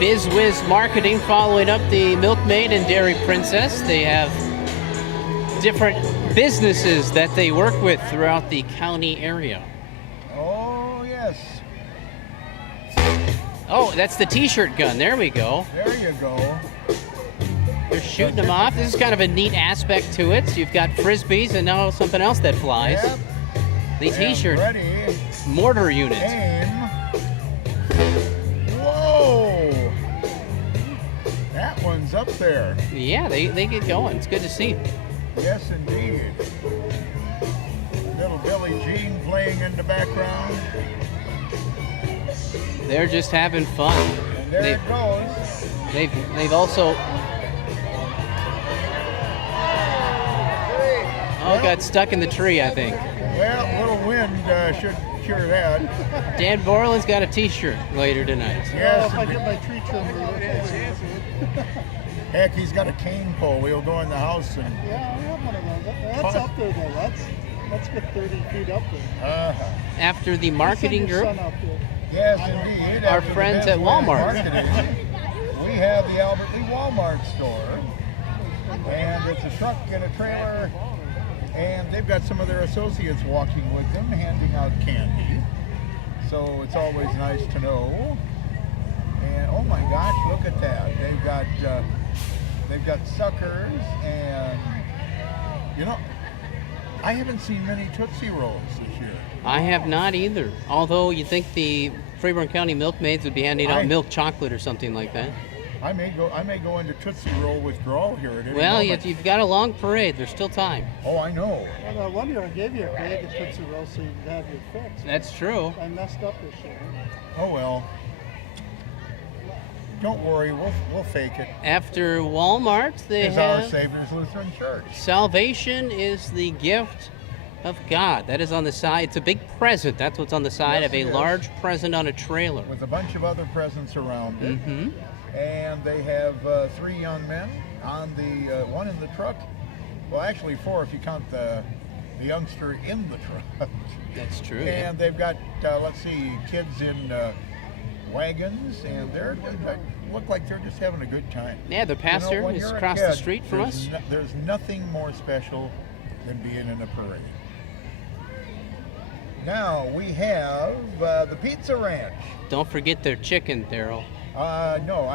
BizWiz Marketing following up the Milkmaid and Dairy Princess. They have different businesses that they work with throughout the county area. Oh, yes. Oh, that's the t-shirt gun. There we go. There you go. They're shooting them off. This is kind of a neat aspect to it. So you've got frisbees and now something else that flies. Yep. The And t-shirt ready. mortar unit. Aim. Whoa. That one's up there. Yeah, they get going. It's good to see. Yes, indeed. Little Billie Jean playing in the background. They're just having fun. And there it goes. They've also got stuck in the tree, I think. Well, a little wind should cure that. Dan Borland's got a t-shirt later tonight. Well, Yes, if I get my tree trimmed, heck, he's got a cane pole. He'll go in the house and. yeah, I have one of those. That's up there though. That's good 30 feet up there. After the marketing Send your group, son up there. Yes, indeed. Our After the friends best at Walmart. marketing, we have the Albert Lee Walmart store, and it's a truck and a trailer, and they've got some of their associates walking with them, handing out candy. So it's always nice to know. And oh my gosh, look at that! They've got suckers, and you know, I haven't seen many Tootsie Rolls this year. I have not either. Although you think the Freeborn County Milkmaids would be handing out milk chocolate or something like that. I may go into Tootsie Roll withdrawal here at any Well, moment. you've got a long parade. There's still time. Oh, I know. Well, one year I gave you a bag of Tootsie Rolls so you could have your fix. That's true. I messed up this year. Oh well. Don't worry, we'll fake it. After Walmart, they It's our have Savior's Lutheran Church. salvation is the gift of God. That is on the side. It's a big present. That's what's on the side Yes, of a it is. large present on a trailer. With a bunch of other presents around it. Mm-hmm. And they have 3 young men on the one in the truck. Well, actually 4 if you count the youngster in the truck. That's true. Yeah. And they've got, let's see, kids in wagons, and they look like they're just having a good time. Yeah, the pastor when is you're a across the kid, street from us. There's nothing more special than being in a parade. Now we have the Pizza Ranch. Don't forget their chicken, Daryl. No,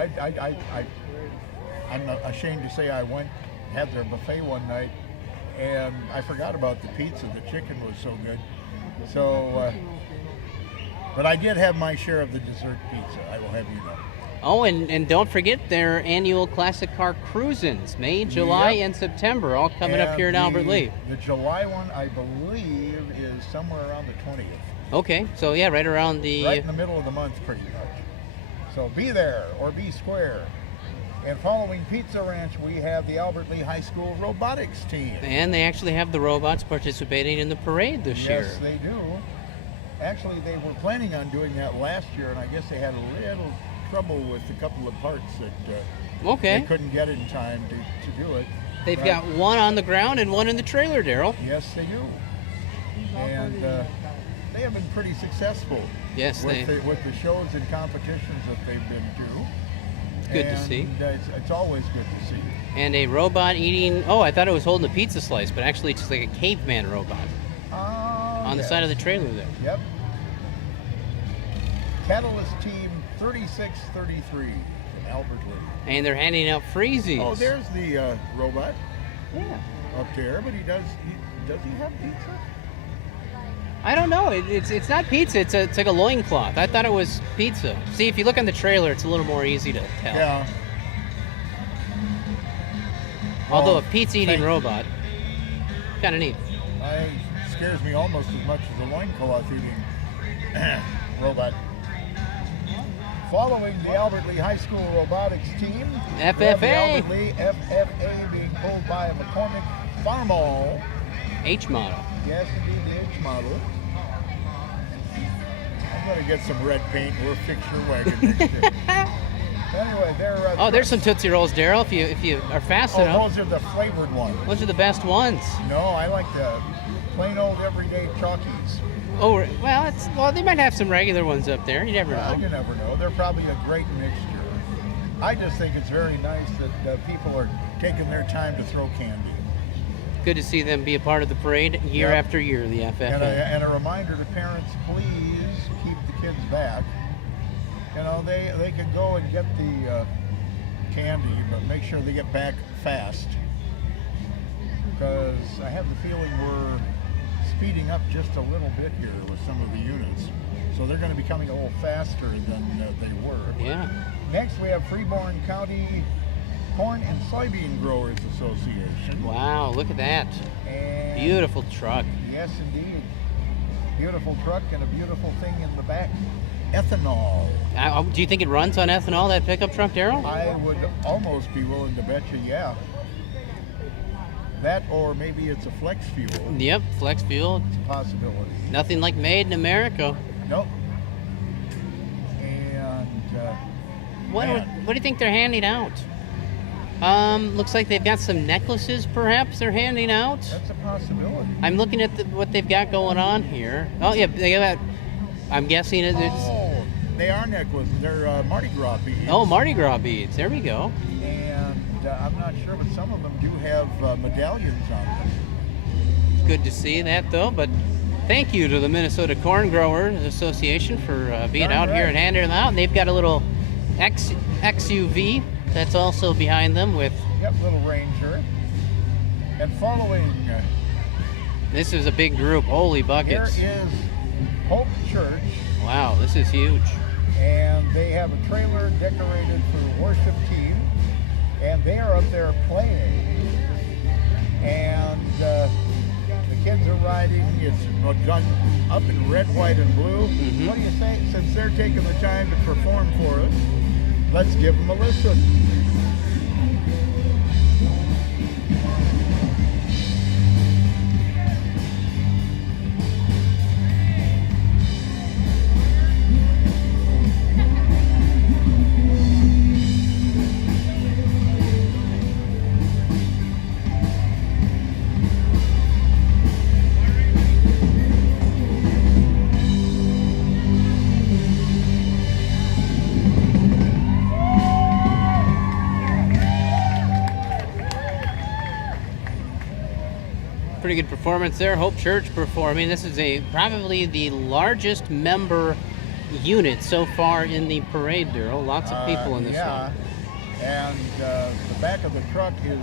I'm not ashamed to say I had their buffet one night, and I forgot about the pizza. The chicken was so good. So, but I did have my share of the dessert pizza, I will have you know. Oh, and don't forget their annual classic car cruisins, May, July, Yep. and September, all coming up And here in Albert Lee. The July one, I believe, is somewhere around the 20th. Okay, so yeah, right around the... Right in the middle of the month, pretty much. So be there or be square. And following Pizza Ranch, we have the Albert Lee High School robotics team. And they actually have the robots participating in the parade this year. Yes, they do. Actually, they were planning on doing that last year, and I guess they had a little trouble with a couple of parts that Okay. they couldn't get in time to do it. They've But got one on the ground and one in the trailer, Daryl. Yes, they do. And they have been pretty successful Yes, with they... the shows and competitions that they've been to. Good to see. It's always good to see. And a robot eating... Oh, I thought it was holding a pizza slice, but actually it's just like a caveman robot on the side of the trailer there. Yep. Catalyst Team 3633 from Albert Lee. And they're handing out freezies. Oh, there's the robot Yeah. up there, but does he have pizza? I don't know. It's not pizza. It's like a loincloth. I thought it was pizza. See, if you look on the trailer, it's a little more easy to tell. Yeah. Although Oh, a pizza-eating thank- robot. kind of neat. Scares me almost as much as a loincloth eating robot. Following the Albert Lee High School robotics team, we have the FFA. Albert Lee FFA being pulled by a McCormick Farmall. H model. Yes, indeed, the H model. I'm going to get some red paint. We'll fix your wagon next year. Anyway, they're... Oh, there's some Tootsie Rolls, Daryl, if you are fast enough. Those are the flavored ones. Those are the best ones. No, I like the plain old everyday chalkies. Oh, well, they might have some regular ones up there. You never Well, know. you never know. They're probably a great mixture. I just think it's very nice that people are taking their time to throw candy. Good to see them be a part of the parade year Yep. after year, the FFA. And a reminder to parents, please keep the kids back. You know, they can go and get the candy, but make sure they get back fast. Because I have the feeling we're speeding up just a little bit here with some of the units. So they're going to be coming a little faster than they were. Yeah. Next, we have Freeborn County Corn and Soybean Growers Association. Wow, look at that. And Beautiful truck. yes, indeed. Beautiful truck and a beautiful thing in the back. Ethanol. Do you think it runs on ethanol, that pickup truck, Daryl? I would almost be willing to bet you, yeah. That or maybe it's a flex fuel. Yep, flex fuel. It's a possibility. Nothing like made in America. Nope. And What man, do you think they're handing out? Looks like they've got some necklaces, perhaps they're handing out. that's a possibility. I'm looking at what they've got going on here. Oh, yeah, they got. I'm guessing it's. Oh, they are necklaces. They're Mardi Gras beads. Oh, Mardi Gras beads. There we go. And I'm not sure, but some of them do have medallions on them. It's good to see that, though. But thank you to the Minnesota Corn Growers Association for being out here and handing them out. And they've got a little XUV that's also behind them with. Yep, little Ranger. And following, This is a big group. Holy here buckets. is Hope Church. Wow, this is huge. And they have a trailer decorated for the worship team, and they are up there playing, and the kids are riding. It's done up in red, white, and blue. Mhm. What do you say? Since they're taking the time to perform for us, let's give them a listen. Pretty good performance there. Hope Church performing. This is probably the largest member unit so far in the parade, Daryl. Lots of people in this Yeah, one. and the back of the truck is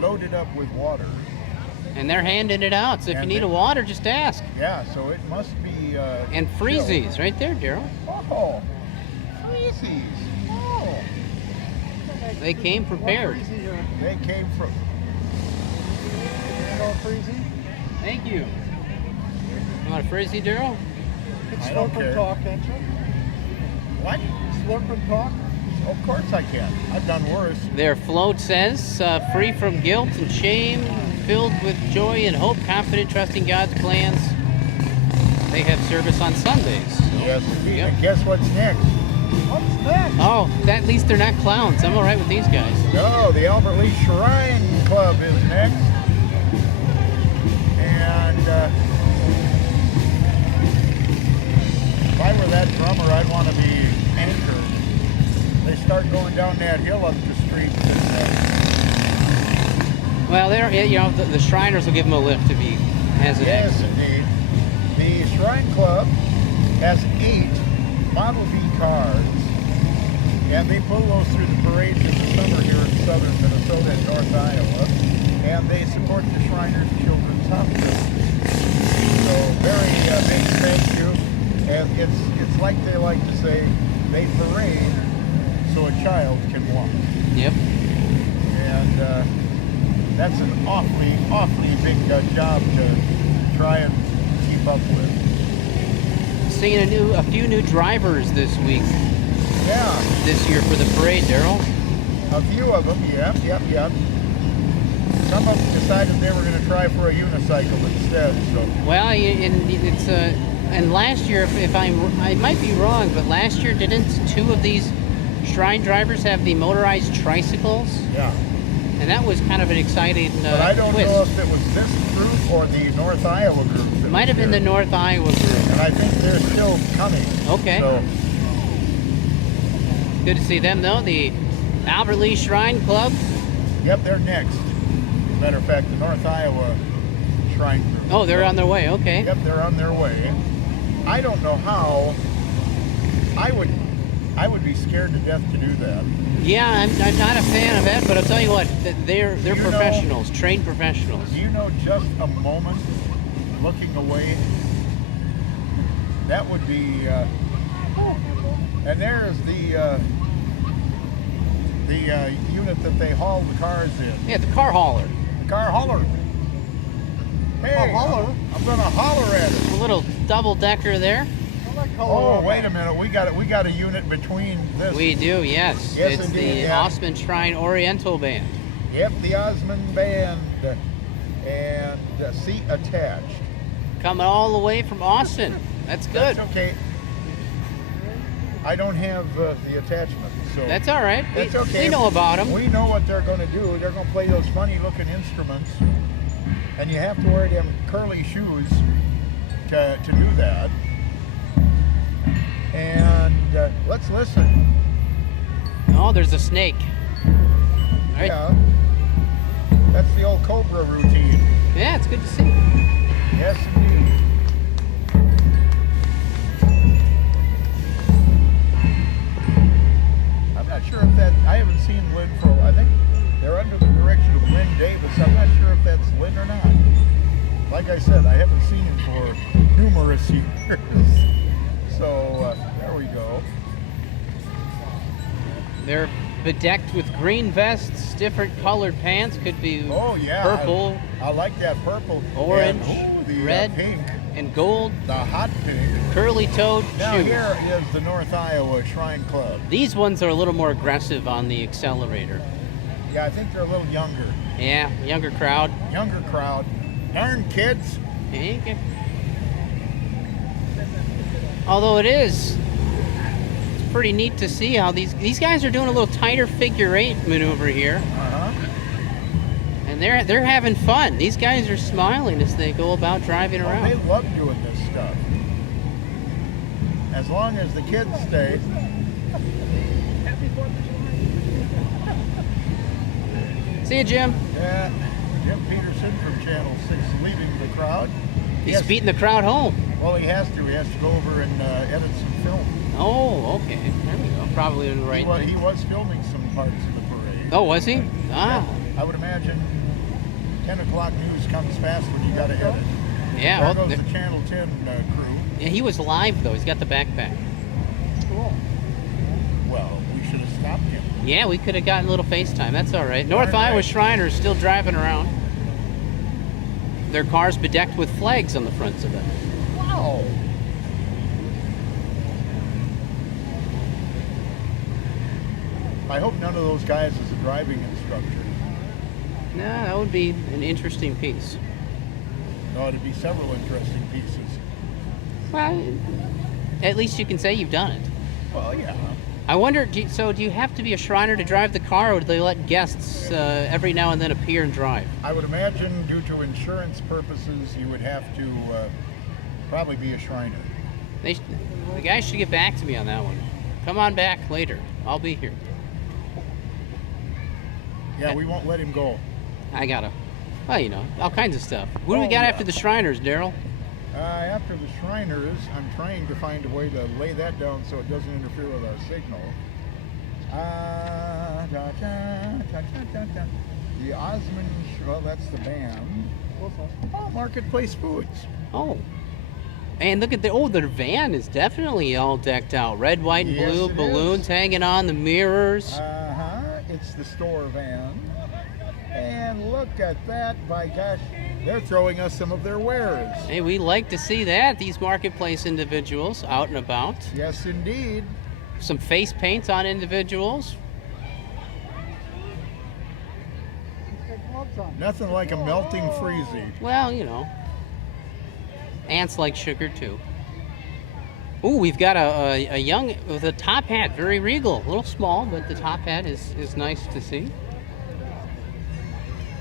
loaded up with water. And they're handing it out. So if you And need they- a water, just ask. Yeah, so it must be. And freezies right there, Daryl. Oh, freezies. Oh, They came prepared. Freezy or they came from. no freezy? Thank you. You want a frizzy, Daryl? It's I don't slurp care. and talk, can't you? What? Slurp and talk? Of course I can. I've done worse. Their float says, free from guilt and shame, filled with joy and hope, confident, trusting God's plans. They have service on Sundays. So, Yes, indeed. yep. And guess what's next? What's next? Oh, at least they're not clowns. I'm all right with these guys. No, the Albert Lee Shrine Club is next. And if I were that drummer, I'd want to be anchored. They start going down that hill up the street. Well, the Shriners will give them a lift to be as an Yes, extra. indeed. The Shrine Club has 8 Model V cars, and they pull those through the parades in the summer here in southern Minnesota and North Iowa, and they support the Shriners Children's Hospital. So very big thank you, and it's like they like to say, they parade so a child can walk. Yep. And that's an awfully big job to try and keep up with. Seeing a few new drivers this week, Yeah, this year for the parade, Daryl. a few of them. Yep. Some of them decided they were going to try for a unicycle instead. So Well, and last year, if I might be wrong, but last year didn't two of these shrine drivers have the motorized tricycles? yeah. And that was kind of an exciting But I don't twist. know if it was this group or the North Iowa group. It might have been the North Iowa group. And I think they're still coming. Okay. So Good to see them, though. The Albert Lee Shrine Club. yep, they're next. Matter of fact, the North Iowa Shrine Group. Oh, they're on their way. Okay. Yep, they're on their way. I don't know how. I would be scared to death to do that. Yeah, I'm not a fan of that, but I'll tell you what, they're You know- professionals, trained professionals. Do you know just a moment looking away? That would be. And there's the unit that they haul the cars in. Yeah, the car hauler. The car hauler. Hey, Oh, holler. I'm gonna holler at it. A little double decker there. I like color Oh, on wait that. a minute. We got a unit between this. We do, yes. Yes, It's indeed, the yeah. Osmond Shrine Oriental Band. Yep, the Osmond Band and seat attached. Coming all the way from Austin. That's good. That's okay. I don't have the attachment, so That's all right. That's we, okay. we know about them. We know what they're going to do. They're going to play those funny-looking instruments, and you have to wear them curly shoes to do that. And let's listen. Oh, there's a snake. All right. Yeah, that's the old Cobra routine. Yeah, it's good to see. Yes, indeed. I'm not sure if that. I haven't seen Lynn for. I think they're under the direction of Lynn Davis. I'm not sure if that's Lynn or not. Like I said, I haven't seen him for numerous years. So there we go. They're bedecked with green vests, different colored pants. Could be Oh yeah, purple, I like that purple, orange, and, the red, pink, and gold, the hot pink. curly-toed Now shoes. here is the North Iowa Shrine Club. These ones are a little more aggressive on the accelerator. Yeah, I think they're a little younger. Yeah, younger crowd. Younger crowd. Darn kids. Although it's pretty neat to see how these guys are doing a little tighter figure eight maneuver here, Uh-huh. and they're having fun. These guys are smiling as they go about driving They around. love doing this stuff. As long as the kids stay. See you, Jim. Yeah. Jim Peterson from Channel 6 leaving the crowd. He's Yes. beating the crowd home. Well, he has to. He has to go over and edit some film. Oh, okay. There we go. Probably in the right Well, thing. he was filming some parts of the parade. Oh, was he? Ah, I would imagine 10 o'clock news comes fast when you got to edit. yeah. There Well, goes the Channel 10 crew. yeah, he was live though. He's got the backpack. Cool. Well, we should have stopped him. Yeah, we could have gotten a little FaceTime. That's all right. North All right. Iowa Shriners still driving around. Their cars bedecked with flags on the fronts of them. Wow. I hope none of those guys is a driving instructor. Nah, that would be an interesting piece. No, it'd be several interesting pieces. Well, at least you can say you've done it. Well, yeah. I wonder, do you have to be a Shriner to drive the car, or do they let guests every now and then appear and drive? I would imagine due to insurance purposes, you would have to probably be a Shriner. The guys should get back to me on that one. Come on back later. I'll be here. Yeah, we won't let him go. I gotta, well, you know, all kinds of stuff. What do we Oh, got yeah. after the Shriners, Daryl? After the Shriners, I'm trying to find a way to lay that down so it doesn't interfere with our signal. The Osmond, well, that's the band. Oh, Marketplace Foods. Oh. And look at their van is definitely all decked out. Red, white, and Yes, blue, it balloons is. hanging on the mirrors. It's the store van. And look at that, by gosh, they're throwing us some of their wares. Hey, we like to see that, these marketplace individuals out and about. Yes, indeed. Some face paints on individuals. Got gloves on. Nothing like a melting freezy. Well, you know, ants like sugar too. Ooh, we've got a young with a top hat, very regal. A little small, but the top hat is nice to see.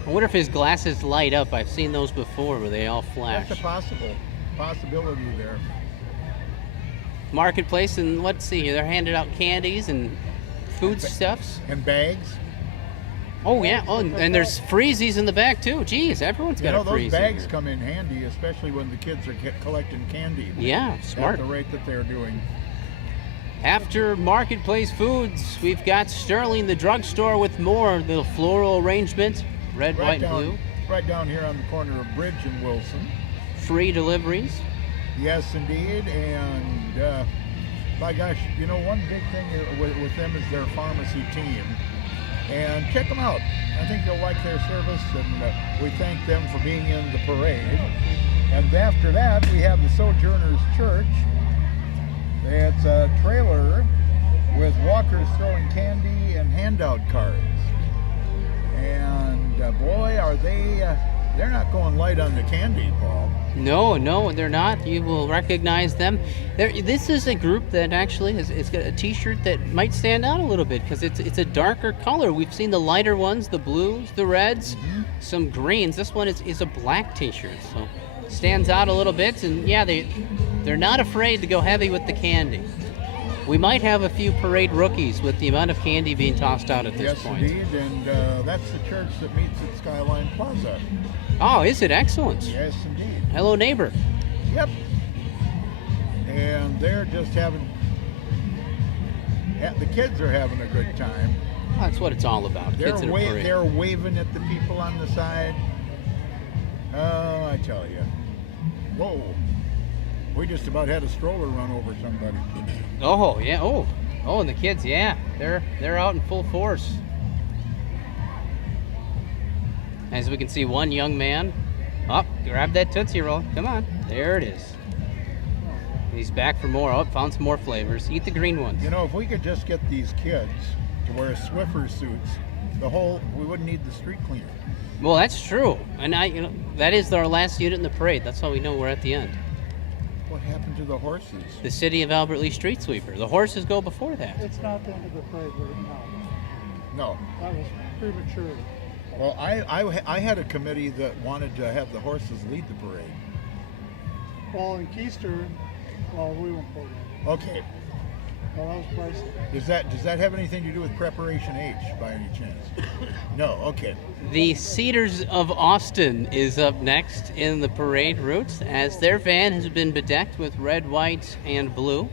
I wonder if his glasses light up. I've seen those before where they all flash. That's a possibility there. Marketplace, and let's see here, they're handing out candies and foodstuffs. And bags. Oh yeah, oh, and there's freezies in the back too. Geez, everyone's got a freezie. Those bags come in handy, especially when the kids are collecting candy. Yeah, smart. At the rate that they're doing. After Marketplace Foods, we've got Sterling, the drugstore, with more the floral arrangement, red, white, and blue. Right down here on the corner of Bridge and Wilson. Free deliveries. Yes, indeed. And my gosh, you know, one big thing with them is their pharmacy team. And check them out. I think you'll like their service, and we thank them for being in the parade. And after that, we have the Sojourners Church. It's a trailer with walkers throwing candy and handout cards. And boy, are they're not going light on the candy, Paul. No, they're not. You will recognize them. This is a group that actually it's got a T-shirt that might stand out a little bit because it's a darker color. We've seen the lighter ones, the blues, the reds, some greens. This one is a black T-shirt, so stands out a little bit. And yeah, they're not afraid to go heavy with the candy. We might have a few parade rookies with the amount of candy being tossed out at this point. Yes, indeed, and that's the church that meets at Skyline Plaza. Oh, is it? Excellent. Yes, indeed. Hello, neighbor. Yep. And they're just the kids are having a good time. That's what it's all about. Kids in a parade. They're waving at the people on the side. Oh, I tell you. Whoa. We just about had a stroller run over somebody. Oh, yeah. Oh, and the kids, yeah. They're out in full force. As we can see, one young man. Oh, grab that Tootsie Roll. Come on. There it is. He's back for more. Oh, found some more flavors. Eat the green ones. You know, if we could just get these kids to wear Swiffer suits, we wouldn't need the street cleaner. Well, that's true. And that is our last unit in the parade. That's how we know we're at the end. What happened to the horses? The City of Albert Lee street sweeper. The horses go before that. It's not the end of the parade right now. No. That was premature. Well, I had a committee that wanted to have the horses lead the parade. Well, in Keister, we won't pull that. Okay. Well, that was pricey. Does that have anything to do with Preparation H by any chance? No. Okay. The Cedars of Austin is up next in the parade route, as their van has been bedecked with red, white, and blue.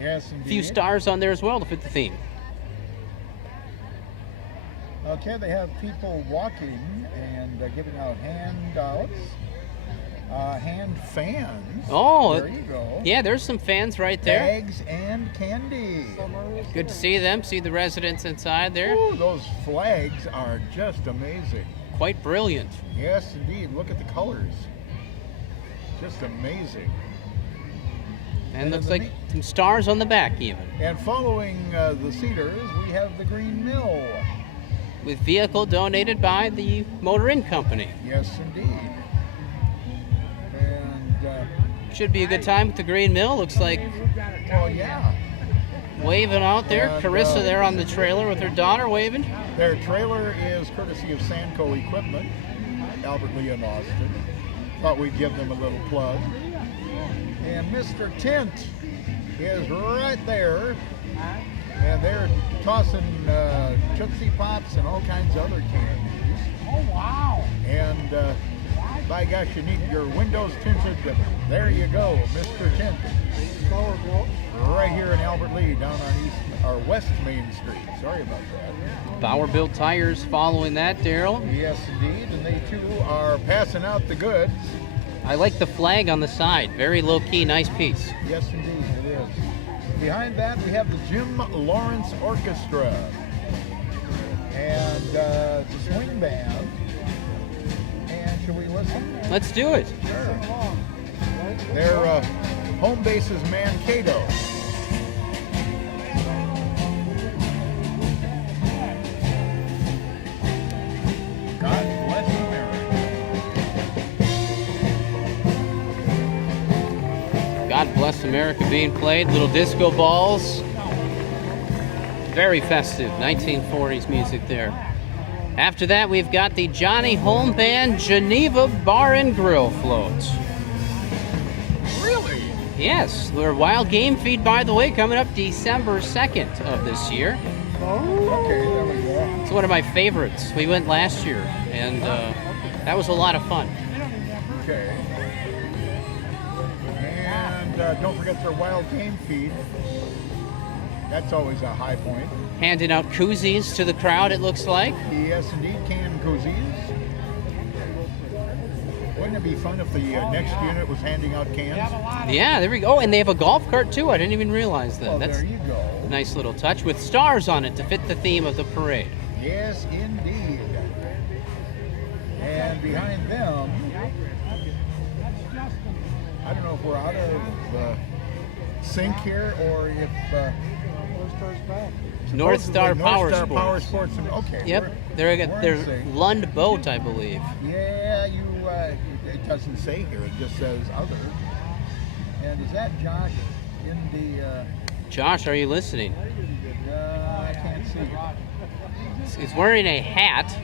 Yes, indeed. A few stars on there as well to fit the theme. Okay, they have people walking and giving out handouts, hand fans. Oh, there you go. Yeah, there's some fans right there. Bags and candy. Good to see them. See the residents inside there. Ooh, those flags are just amazing. Quite brilliant. Yes, indeed. Look at the colors. Just amazing. And looks like some stars on the back even. And following the Cedars, we have the Green Mill. With vehicle donated by the Motor Inn Company. Yes, indeed. And should be a good time with the Green Mill. Looks like. Oh yeah. Waving out there. And, Carissa there on the trailer with her daughter waving. Their trailer is courtesy of Sanco Equipment, Albert Lee and Austin. Thought we'd give them a little plug. And Mr. Tint is right there. And they're tossing Tootsie Pops and all kinds of other candies. Oh, wow. And by gosh, you need your windows tinted. There you go, Mr. Tint. Right here in Albert Lee, down on West Main Street. Sorry about that. Bower-built tires following that, Daryl. Yes, indeed. And they too are passing out the goods. I like the flag on the side. Very low-key, nice piece. Yes, indeed, it is. Behind that, we have the Jim Lawrence Orchestra. and the swing band. And should we listen? Let's do it. Sure. Their home base is Mankato. God bless America. God Bless America being played. Little disco balls. Very festive. 1940s music there. After that, we've got the Johnny Home Band Geneva Bar and Grill floats. Really? Yes, their wild game feed, by the way, coming up December 2nd of this year. Okay, there we go. It's one of my favorites. We went last year, and that was a lot of fun. Okay. And don't forget their wild game feed. That's always a high point. Handing out koozies to the crowd, it looks like. Yes, indeed, canned koozies. Wouldn't it be fun if the next unit was handing out cans? Yeah, there we go. Oh, and they have a golf cart, too. I didn't even realize that. Oh, That's there you go. a nice little touch with stars on it to fit the theme of the parade. Yes, indeed. And behind them, I don't know if we're out of sync here or if North Star Power North Star Power Sports. Sports. Okay. Yep, we're they're in sync. Lund boat, I believe. Yeah, it doesn't say here. It just says other. And is that Josh in the? Josh, are you listening? I can't see. He's wearing a hat.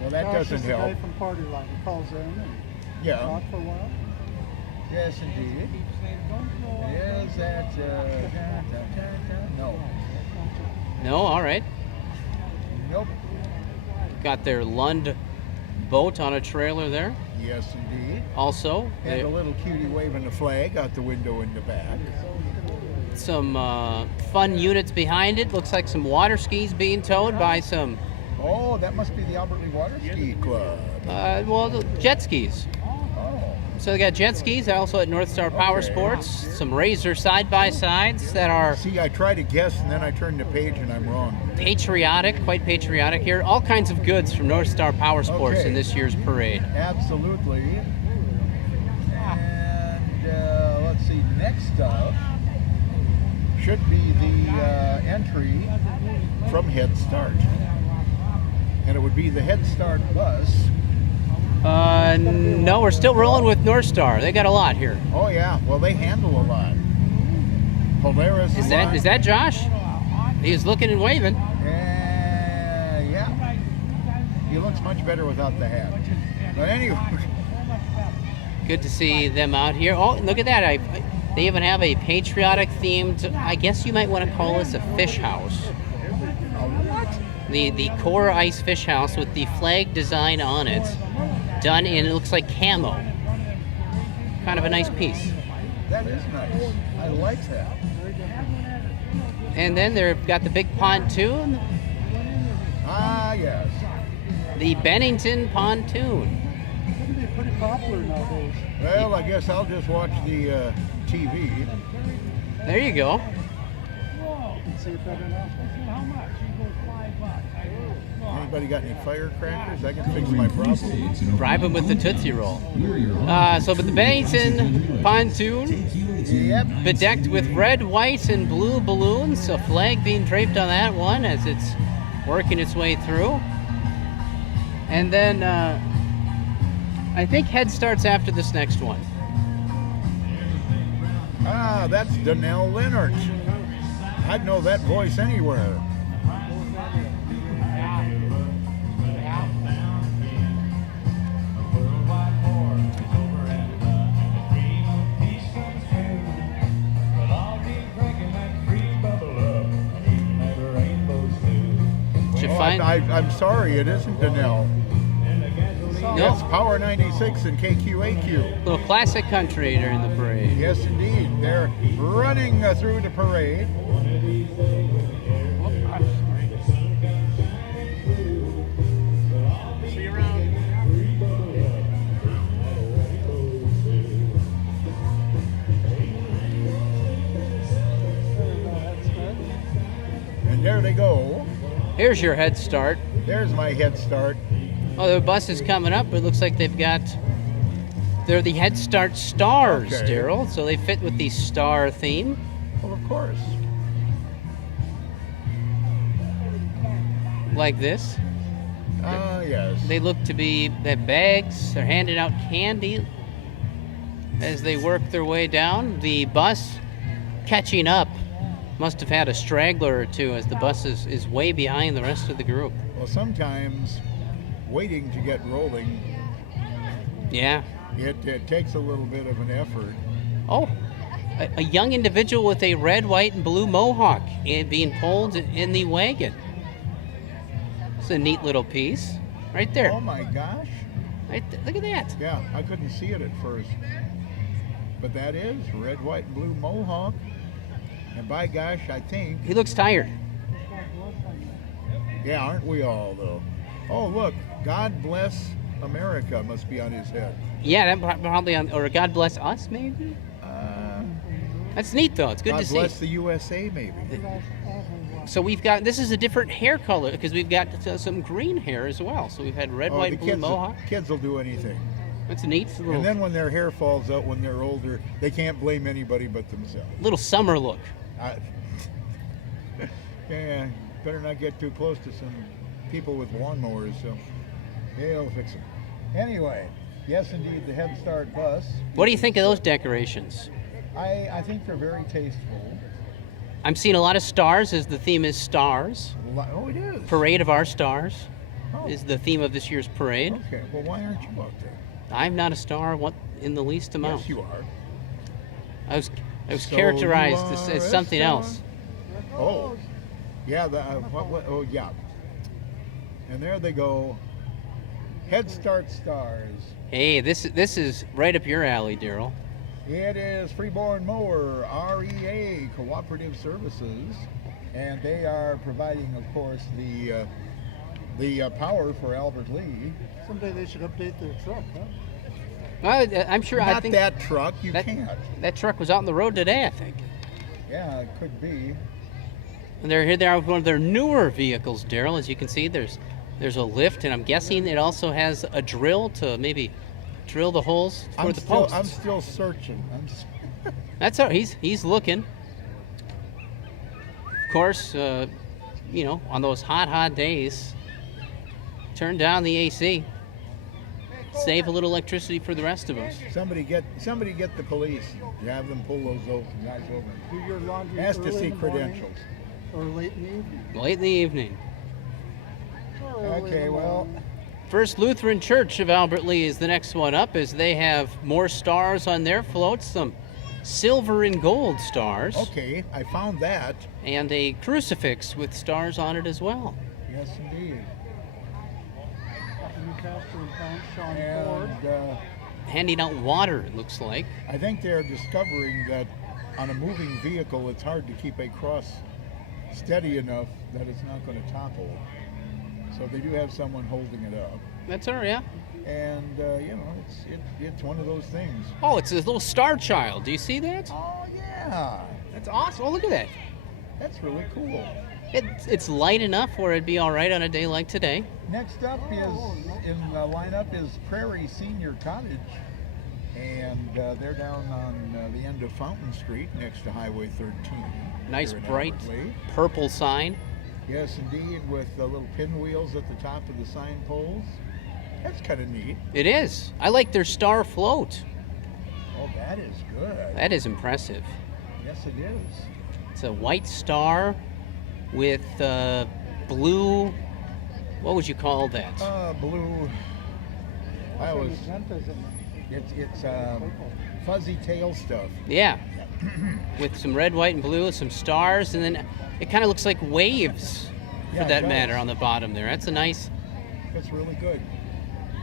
Well, that Josh doesn't is the guy help. from Party Line. He calls in and Yeah. talk for a while. Yes, indeed. Is that? No. No, all right. Nope. Got their Lund boat on a trailer there. Yes, indeed. Also, And a little cutie waving the flag out the window in the back. some fun units behind it. Looks like some water skis being towed by some, Oh, that must be the Albert Lee Water Ski Club. jet skis. Oh, So they got jet skis also at North Star Power Okay. Sports. Some Razor side-by-sides that are see, I try to guess and then I turn the page and I'm wrong. patriotic, quite patriotic here. All kinds of goods from North Star Power Sports Okay. in this year's parade. Absolutely. And let's see, next up should be the entry from Head Start. And it would be the Head Start bus. No, we're still rolling with North Star. They got a lot here. Oh yeah, well they handle a lot. Polaris. Is that Josh? He's looking and waving. Yeah. He looks much better without the hat. But anyway. Good to see them out here. Oh, look at that. They even have a patriotic themed, I guess you might want to call this a fish house. What? The Core Ice Fish House with the flag design on it, done in, it looks like camo. Kind of a nice piece. That is nice. I like that. And then they've got the big pontoon, Ah, yes. the Bennington pontoon. Wouldn't be pretty popular nowadays. Well, I guess I'll just watch the TV. There you go. Can see it better now. Anybody got any firecrackers? I can fix my problem. Bribe them with the Tootsie Roll. But the Bennington pontoon, Yep. bedecked with red, white, and blue balloons. A flag being draped on that one as it's working its way through. And then I think Head Start's after this next one. Ah, that's Donnell Leonard. I'd know that voice anywhere. Did you Oh, find? I'm sorry, it isn't Donnell. It's No, Power 96 and KQAQ. little classic country during the parade. Yes, indeed. They're running through the parade. And there they go. Here's your head start. There's my head start. Oh, the bus is coming up. It looks like they're the Head Start stars, Okay. Daryl. So they fit with the star theme. Well, of course. Like this. Yes. They look to be, they have bags. They're handing out candy as they work their way down. The bus catching up must have had a straggler or two, as the bus is way behind the rest of the group. Well, sometimes waiting to get rolling, Yeah. it takes a little bit of an effort. Oh, a young individual with a red, white, and blue mohawk being pulled in the wagon. It's a neat little piece. Right there. Oh my gosh. Look at that. Yeah, I couldn't see it at first. But that is red, white, and blue mohawk. And by gosh, I think, He looks tired. yeah, aren't we all though? Oh, look, God bless America must be on his head. Yeah, that probably on, or God bless us, maybe? That's neat, though. It's good God to see. bless the USA, maybe. So we've got, this is a different hair color, because we've got some green hair as well. So we've had red, Oh, white, the and blue mohawk. kids will do anything. That's neat. It's a And then when their hair falls out when they're older, they can't blame anybody but themselves. little summer look. Yeah, better not get too close to some people with lawnmowers, so they'll fix it. Anyway, yes, indeed, the Head Start bus. What do you think of those decorations? I think they're very tasteful. I'm seeing a lot of stars, as the theme is stars. Oh, it is. Parade of Our Stars Oh, is the theme of this year's parade. okay. Well, why aren't you out there? I'm not a star in the least amount. Yes, you are. I was So characterized you as are a something star. else. Oh, yeah. Oh, yeah. And there they go. Head Start stars. Hey, this is right up your alley, Daryl. It is Freeborn Mower REA Cooperative Services, and they are providing, of course, the power for Albert Lee. Someday they should update their truck, huh? Well, I'm sure. I Not think that truck, you that, can't. that truck was out on the road today, I think. Yeah, it could be. And they're here. They are with one of their newer vehicles, Daryl. As you can see, there's a lift, and I'm guessing it also has a drill to maybe drill the holes for the posts. I'm still searching. That's all. He's looking. Of course, on those hot days, turn down the AC. Save a little electricity for the rest of us. Somebody get the police. You have them pull those guys over. Do your laundry Has to early see in the morning credentials. or late in the evening. Late in the evening. Or early in Okay, the well, morning. First Lutheran Church of Albert Lee is the next one up, as they have more stars on their floats, some silver and gold stars, okay, I found that. and a crucifix with stars on it as well. Yes, indeed. Newcastle and Pound, Sean Ford. And Handing out water, it looks like. I think they're discovering that on a moving vehicle, it's hard to keep a cross steady enough that it's not going to topple. So they do have someone holding it up. That's her, yeah. And, it's one of those things. Oh, it's a little star child. Do you see that? Oh, yeah. That's awesome. Oh, look at that. That's really cool. It's light enough where it'd be all right on a day like today. Next up in the lineup is Prairie Senior Cottage. And they're down on the end of Fountain Street next to Highway 13. Nice, here in bright Albert Lee. purple sign. Yes, indeed, with the little pinwheels at the top of the sign poles. That's kind of neat. It is. I like their star float. Oh, that is good. That is impressive. Yes, it is. It's a white star with blue. What would you call that? Blue. I Also, always. Magentas in It's fuzzy tail stuff. Yeah. With some red, white, and blue, some stars, and then it kind of looks like waves, Yeah, for it that does. matter, on the bottom there. That's a nice, That's really good.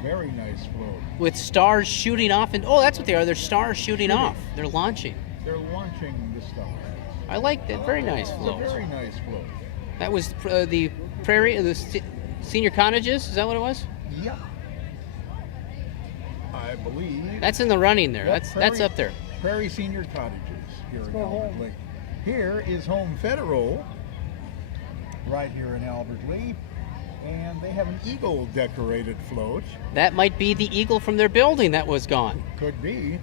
Very nice float. with stars shooting off, and oh, that's what they are. They're stars shooting off. They're launching. They're launching the stars. I like that. Very nice It's a float. very nice float. That was the Prairie, senior cottages. Is that what it was? Yep. I believe. That's in the running there. Yep, That's up there. Prairie Senior Cottages here in go Albert home. Lake. Here is Home Federal. right here in Albert Lee. And they have an eagle decorated float. That might be the eagle from their building that was gone, Could be.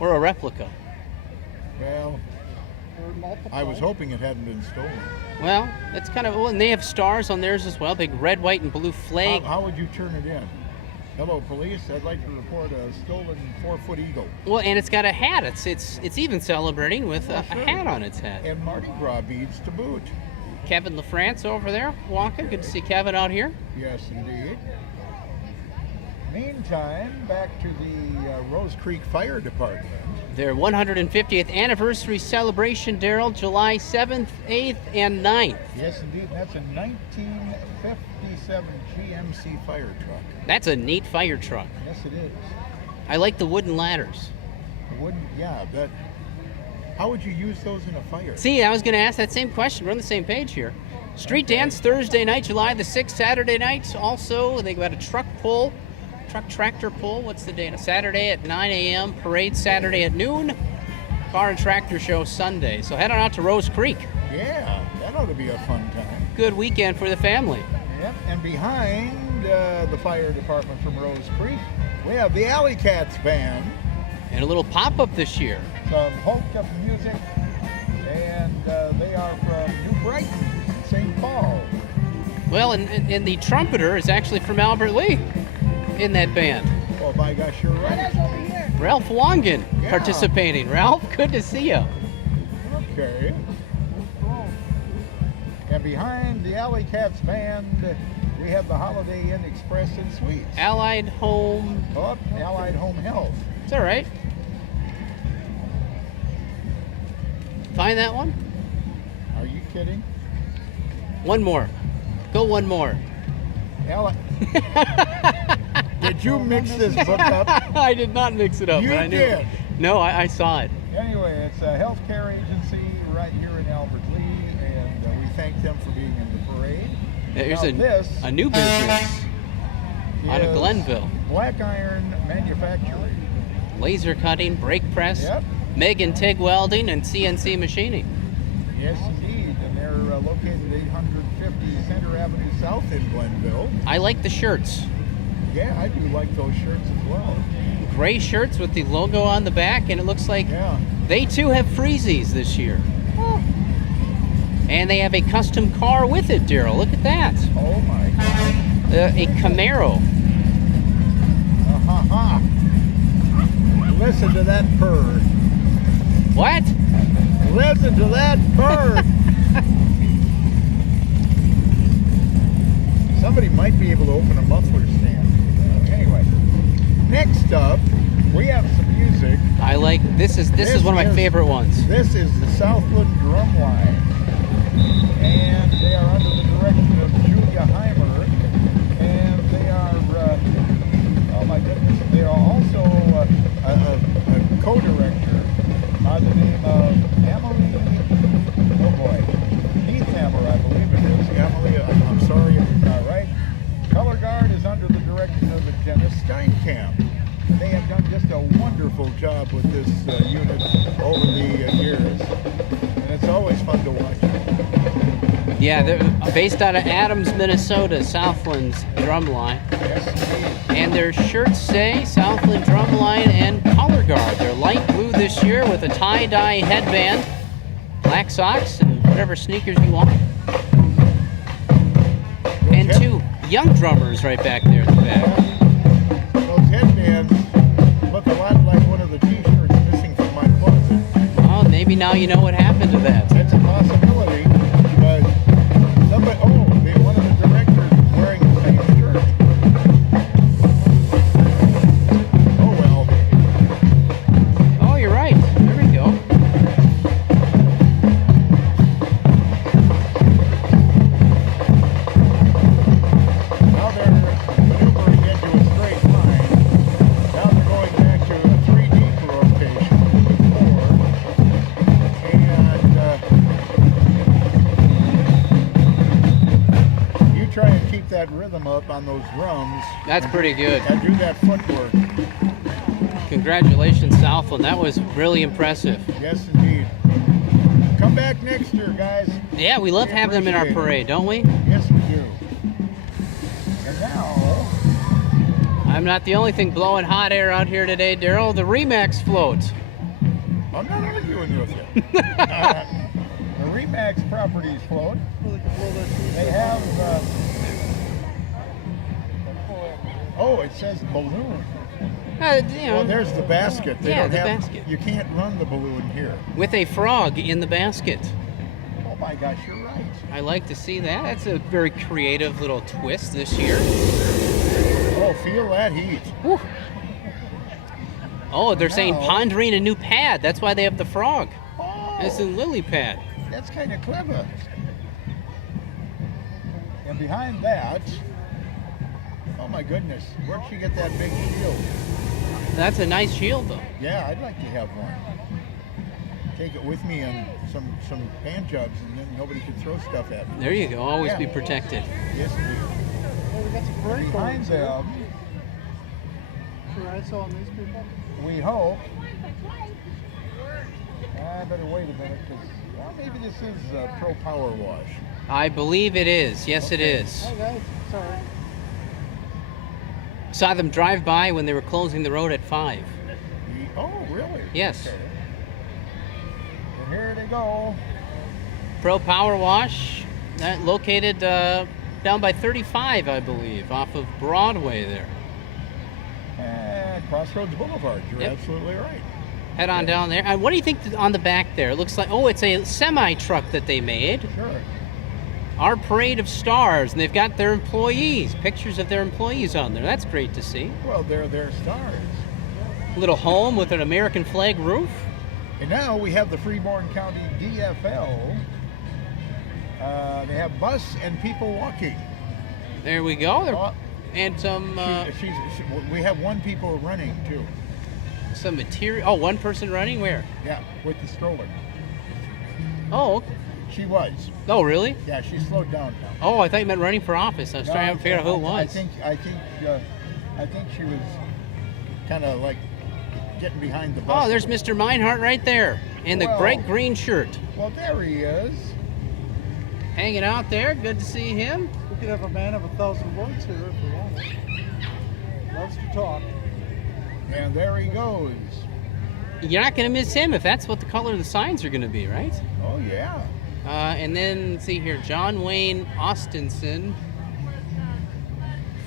or a replica. Well, Or multiple. I was hoping it hadn't been stolen. Well, it's kind of, well, and they have stars on theirs as well, big red, white, and blue flag. How would you turn it in? Hello, police. I'd like to report a stolen 4-foot eagle. Well, and it's got a hat. It's even celebrating with a sure. hat on its head. And Mardi Gras beads to boot. Kevin LaFrance over there walking. Good to see Kevin out here. Yes, indeed. Meantime, back to the Rose Creek Fire Department. Their 150th anniversary celebration, Daryl, July 7th, 8th, and 9th. Yes, indeed. That's a 1957 GMC fire truck. That's a neat fire truck. Yes, it is. I like the wooden ladders. Wouldn't, yeah, but how would you use those in a fire? See, I was going to ask that same question. We're on the same page here. Street dance Thursday night, July the 6th, Saturday night. Also, they got a truck pull, truck tractor pull. What's the date? Saturday at 9 a.m. Parade Saturday at noon. Car and tractor show Sunday. So head on out to Rose Creek. Yeah, that ought to be a fun time. Good weekend for the family. Yep, and behind the fire department from Rose Creek, we have the Alley Cats Band. And a little pop-up this year. Some polka music, and they are from New Brighton, St. Paul. Well, and the trumpeter is actually from Albert Lee in that band. Oh, by gosh, you're right. That's over here. Ralph Wangen Yeah. participating. Ralph, good to see you. Okay. And behind the Alley Cats Band, we have the Holiday Inn Express and Suites. Allied Home. Oh, Allied Home Health. It's all right. Find that one? Are you kidding? One more. Go one more. Allied. Did you mix this book up? I did not mix it up. You but I knew did. It. No, I saw it. Anyway, it's a healthcare agency right here in Albert Lee, and we thank them for being in the parade. There's Now this a new business out of is Glenville. Black Iron Manufacturing. Laser cutting, brake press, Yep. MIG and TIG welding, and CNC machining. Yes, indeed. And they're located 850 Center Avenue South in Glenville. I like the shirts. Yeah, I do like those shirts as well. Gray shirts with the logo on the back, and it looks like Yeah. they too have freezies this year. And they have a custom car with it, Daryl. Look at that. Oh my God. A Camaro. Ha. Listen to that purr. What? Listen to that purr. Somebody might be able to open a muffler stand. Anyway, next up, we have some music. I like this is one of my favorite ones. This is the Southland Drumline, and they are under the direction of Julia Heimer, and they are, oh my goodness, they are also a co-director by the name of Emily, oh boy, Keith Hammer, I believe it is. Emily, I'm sorry if it's not right. Color Guard is under the direction of Dennis Steinkamp. They have done just a wonderful job with this unit over the years, and it's always fun to watch. Yeah, they're based out of Adams, Minnesota, Southland's Drumline. Yes, indeed. And their shirts say Southland Drumline and Color Guard. They're light blue this year with a tie-dye headband, black socks, and whatever sneakers you want. And two young drummers right back there in the back. Those headbands look a lot like one of the t-shirts missing from my closet. Well, maybe now you know what happened to that. That's a possibility, but somebody, one of the directors is wearing the same shirt. Oh well. Oh, you're right. There we go. Now they're maneuvering into a straight line. Now they're going back to a 3D rotation with 4. And you try and keep that rhythm up on those drums. That's pretty good. And do that footwork. Congratulations, Southland. That was really impressive. Yes, indeed. Come back next year, guys. Yeah, we love having them in our appreciate it. parade, don't we? Yes, we do. And now, I'm not the only thing blowing hot air out here today, Daryl. The Remax float. I'm not arguing with you. The Remax Properties float. Really can blow that thing. They have. Oh, it says balloon. Well, there's the basket. They Yeah, don't the have, basket. You can't run the balloon here. with a frog in the basket. Oh my gosh, you're right. I like to see that. That's a very creative little twist this year. Oh, feel that heat. Whew. Oh, they're saying Now- pondering a new pad. That's why they have the frog. Oh, It's a lily pad. that's kind of clever. And behind that, oh my goodness, where'd she get that big shield? That's a nice shield, though. Yeah, I'd like to have one. Take it with me on some hand jobs, and then nobody could throw stuff at me. There you go. Always Yeah. be protected. Yes, please. Oh, we got some bird Behind cones here. them, Sure, I saw these people. we hope. I better wait a minute, because well, maybe this is Pro Power Wash. I believe it is. Yes, it Okay. is. Hi guys, sorry. Saw them drive by when they were closing the road at 5. Oh, really? Yes. Okay. And here they go. Pro Power Wash, located down by 35, I believe, off of Broadway there. And Crossroads Boulevard. You're Yep. absolutely right. Head on down there. What do you think on the back there? It looks like, oh, it's a semi-truck that they made. Sure. Our Parade of Stars, and they've got their employees, pictures of their employees on there. That's great to see. Well, they're their stars. Little home with an American flag roof. And now we have the Freeborn County DFL. They have bus and people walking. There we go. Oh, And some we have one people running too. some material. Oh, one person running where? Yeah, with the stroller. Oh, She was. oh, really? Yeah, she slowed down now. Oh, I thought you meant running for office. I was trying to figure out who it was. I think she was kind of like getting behind the bus. Oh, there's Mr. Meinhardt right there in the Well- bright green shirt, Well, there he is. hanging out there. Good to see him. We could have a man of 1,000 words here if we wanted. Loves to talk. And there he goes. You're not going to miss him if that's what the color of the signs are going to be, right? Oh yeah. And then, let's see here, John Wayne Austinson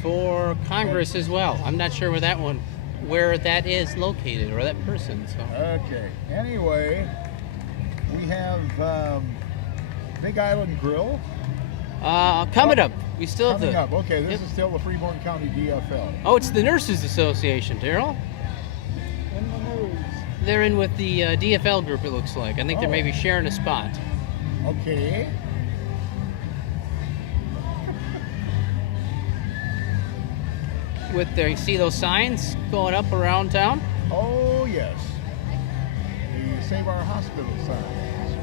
for Congress as well. I'm not sure where that is located, or that person. So Okay. Anyway, we have Big Island Grill coming up, we still have coming the. up. Okay, this Yep. is still the Freeborn County DFL. Oh, it's the Nurses Association, Daryl. In the news. They're in with the DFL group. It looks like. I think they're Oh. maybe sharing a spot. Okay. With their, you see those signs going up around town? Oh yes. The Save Our Hospital signs.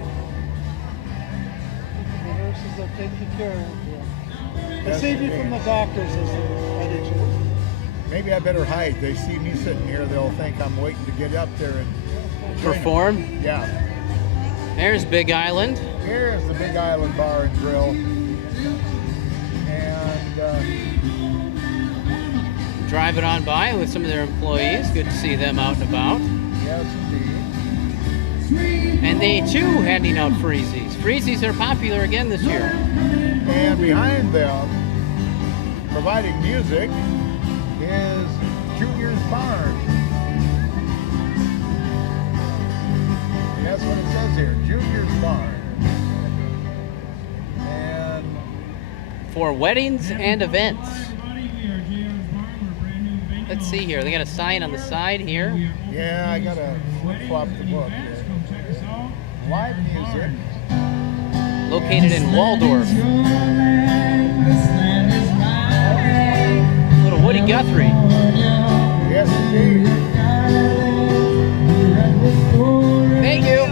The nurses that take you care of you. They Yes, save you they from do. the doctors as the attitude. Maybe I better hide. They see me sitting here, they'll think I'm waiting to get up there and join 'em. Perform. Yeah. There's Big Island. Here's the Big Island Bar and Grill. And Driving on by with some of their employees. Good to see them out and about. yes, indeed. And they too handing out freezies. Freezies are popular again this year. And behind them, providing music, is Junior's Barn. And that's what it says here, Junior's Barn. And For weddings and events. Let's see here. They got a sign on the side here. yeah, I gotta flip-flop the book here. Live music. Located in Waldorf. Little Woody Guthrie. Yes, indeed. Thank you.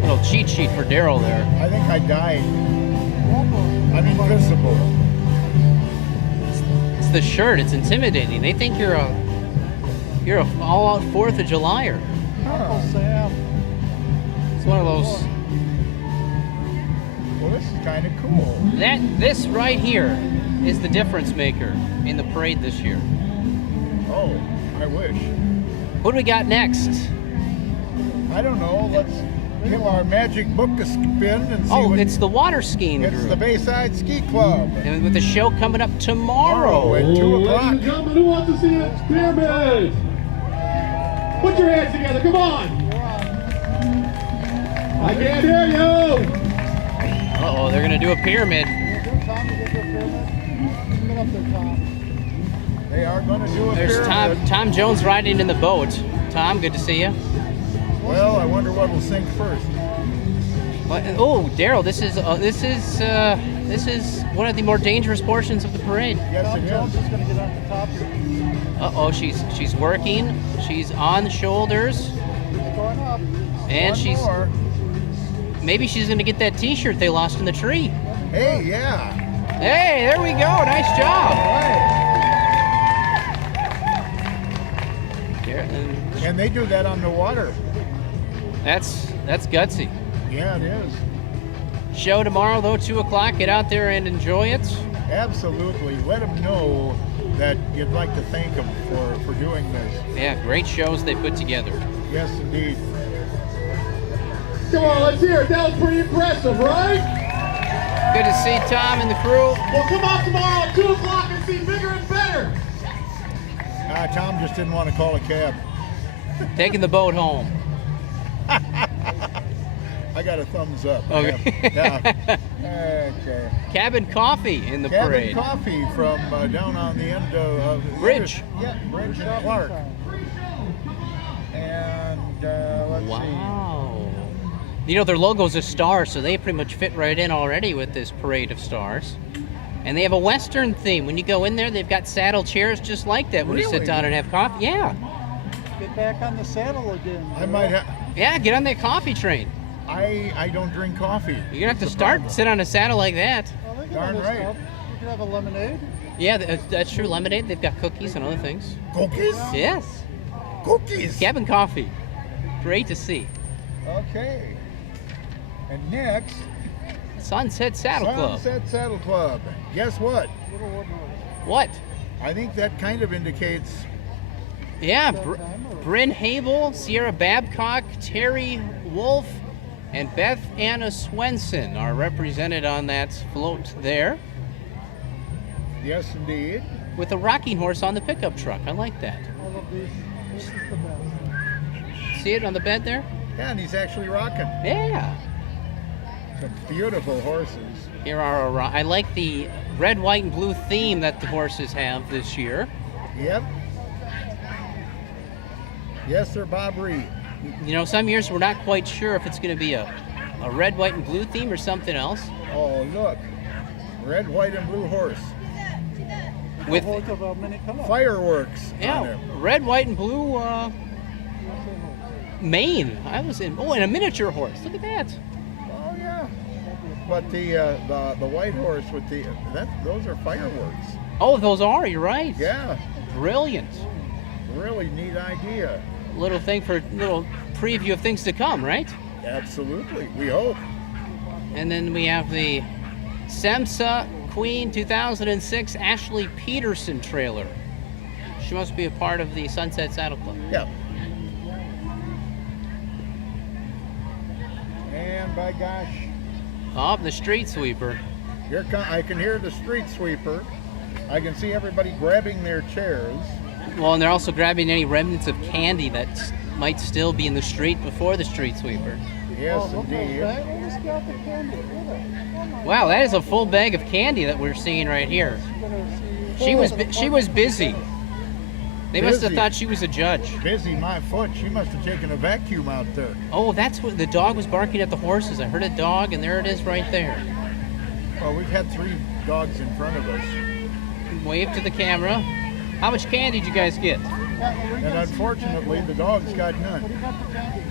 Little cheat sheet for Daryl there. I think I died. I'm invisible. It's the shirt. It's intimidating. They think you're You're a all-out 4th of Julyer. Uncle Sam. It's one of those. Well, this is kind of cool. This right here is the difference maker in the parade this year. Oh, I wish. What do we got next? I don't know. Let's give our magic book a spin and see Oh, what... it's the water skiing It's group. the Bayside Ski Club. And with the show coming up tomorrow. At 2 o'clock. Ladies and gentlemen, who wants to see a pyramid? Put your hands together, come on! I can't hear you! Uh-oh, they're going to do a pyramid. Tom, you get your pyramid? Get up there, Tom. They are going to do a There's pyramid. Tom Jones riding in the boat. Tom, good to see you. Well, I wonder what will sink first. Oh, Daryl, this is one of the more dangerous portions of the parade. Yes, Tom it Jones is. is going to get on the top here. Uh-oh, she's working. She's on the shoulders, Going up. and One she's more. maybe she's going to get that T-shirt they lost in the tree. Hey, yeah. Hey, there we go. Nice job. All right. There, and And they do that on the water. that's gutsy. Yeah, it is. Show tomorrow though, 2 o'clock. Get out there and enjoy it. Absolutely. Let them know that you'd like to thank them for doing this. Yeah, great shows they put together. Yes, indeed. Come on, let's hear it. That was pretty impressive, right? Good to see Tom and the crew. Well, come on tomorrow at 2 o'clock and see bigger and better. Tom just didn't want to call a cab. Taking the boat home. I got a thumbs up. Okay. Yeah. Okay. Cabin coffee in the Cabin parade. Coffee from down on the end of Bridge. Yeah, Bridge and Clark. And let's see. Wow. You know, their logo's a star, so they pretty much fit right in already with this parade of stars. And they have a Western theme. When you go in there, they've got saddle chairs just like that when you sit Really? down and have coffee. Yeah. Get back on the saddle again. I might have. Yeah, get on that coffee train. I don't drink coffee. You're going to have to It's a start, problem. sit on a saddle like that. Well, they got Darn other right. stuff. You could have a lemonade. Yeah, that's true. Lemonade, they've got cookies and other things. Cookies? Yes. Cookies. Cabin coffee. Great to see. Okay. And next, Sunset Saddle Club. Sunset Saddle Club. Guess what? Little wood horse. What? I think that kind of indicates. Yeah, That time, or- Bryn Habel, Sierra Babcock, Terry Wolf, and Beth Anna Swenson are represented on that float there Yes, indeed. with a rocking horse on the pickup truck. I like that. All of these. This is the best. See it on the bed there? Yeah, and he's actually rocking. Yeah. Some beautiful horses. Here are I like the red, white, and blue theme that the horses have this year. Yep. Yes, sir, Bob Reed. You know, some years we're not quite sure if it's going to be a red, white, and blue theme or something else. Oh, look. Red, white, and blue horse. With Horse of many colors. Fireworks on yeah, him. red, white, and blue mane. I was in. Oh, and a miniature horse. Look at that. Oh, yeah. But the white horse with those are fireworks. Oh, those are. You're right. Yeah. Brilliant. Really neat idea. Little thing for little preview of things to come, right? Absolutely. We hope. And then we have the SEMSA Queen 2006 Ashley Peterson trailer. She must be a part of the Sunset Saddle Club. Yeah. And by gosh, Oh, the street sweeper. I can hear the street sweeper. I can see everybody grabbing their chairs. Well, and they're also grabbing any remnants of candy that might still be in the street before the street sweeper. Yes, Oh, look at indeed. that. Look at this got the candy. Look at it. Oh, my Wow, that is a full bag of candy that we're seeing right here. She was busy. They must have Busy. thought she was a judge. Busy my foot. She must have taken a vacuum out there. Oh, that's what the dog was barking at the horses. I heard a dog, and there it is right there. Well, we've had 3 dogs in front of us. Wave to the camera. How much candy did you guys get? And unfortunately, the dogs got What do none. you got the candy?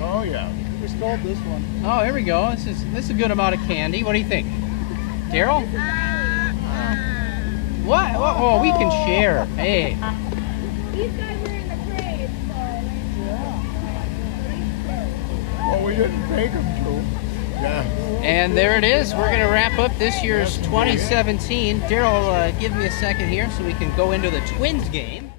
Oh, yeah. We stole this one. Oh, here we go. This is a good amount of candy. What do you think, Daryl? What? Oh, we can share. Hey, These guys are in the parade, Well, we didn't take them to. Yeah. And there it is. We're going to wrap up this year's 2017. Daryl, give me a second here so we can go into the Twins game.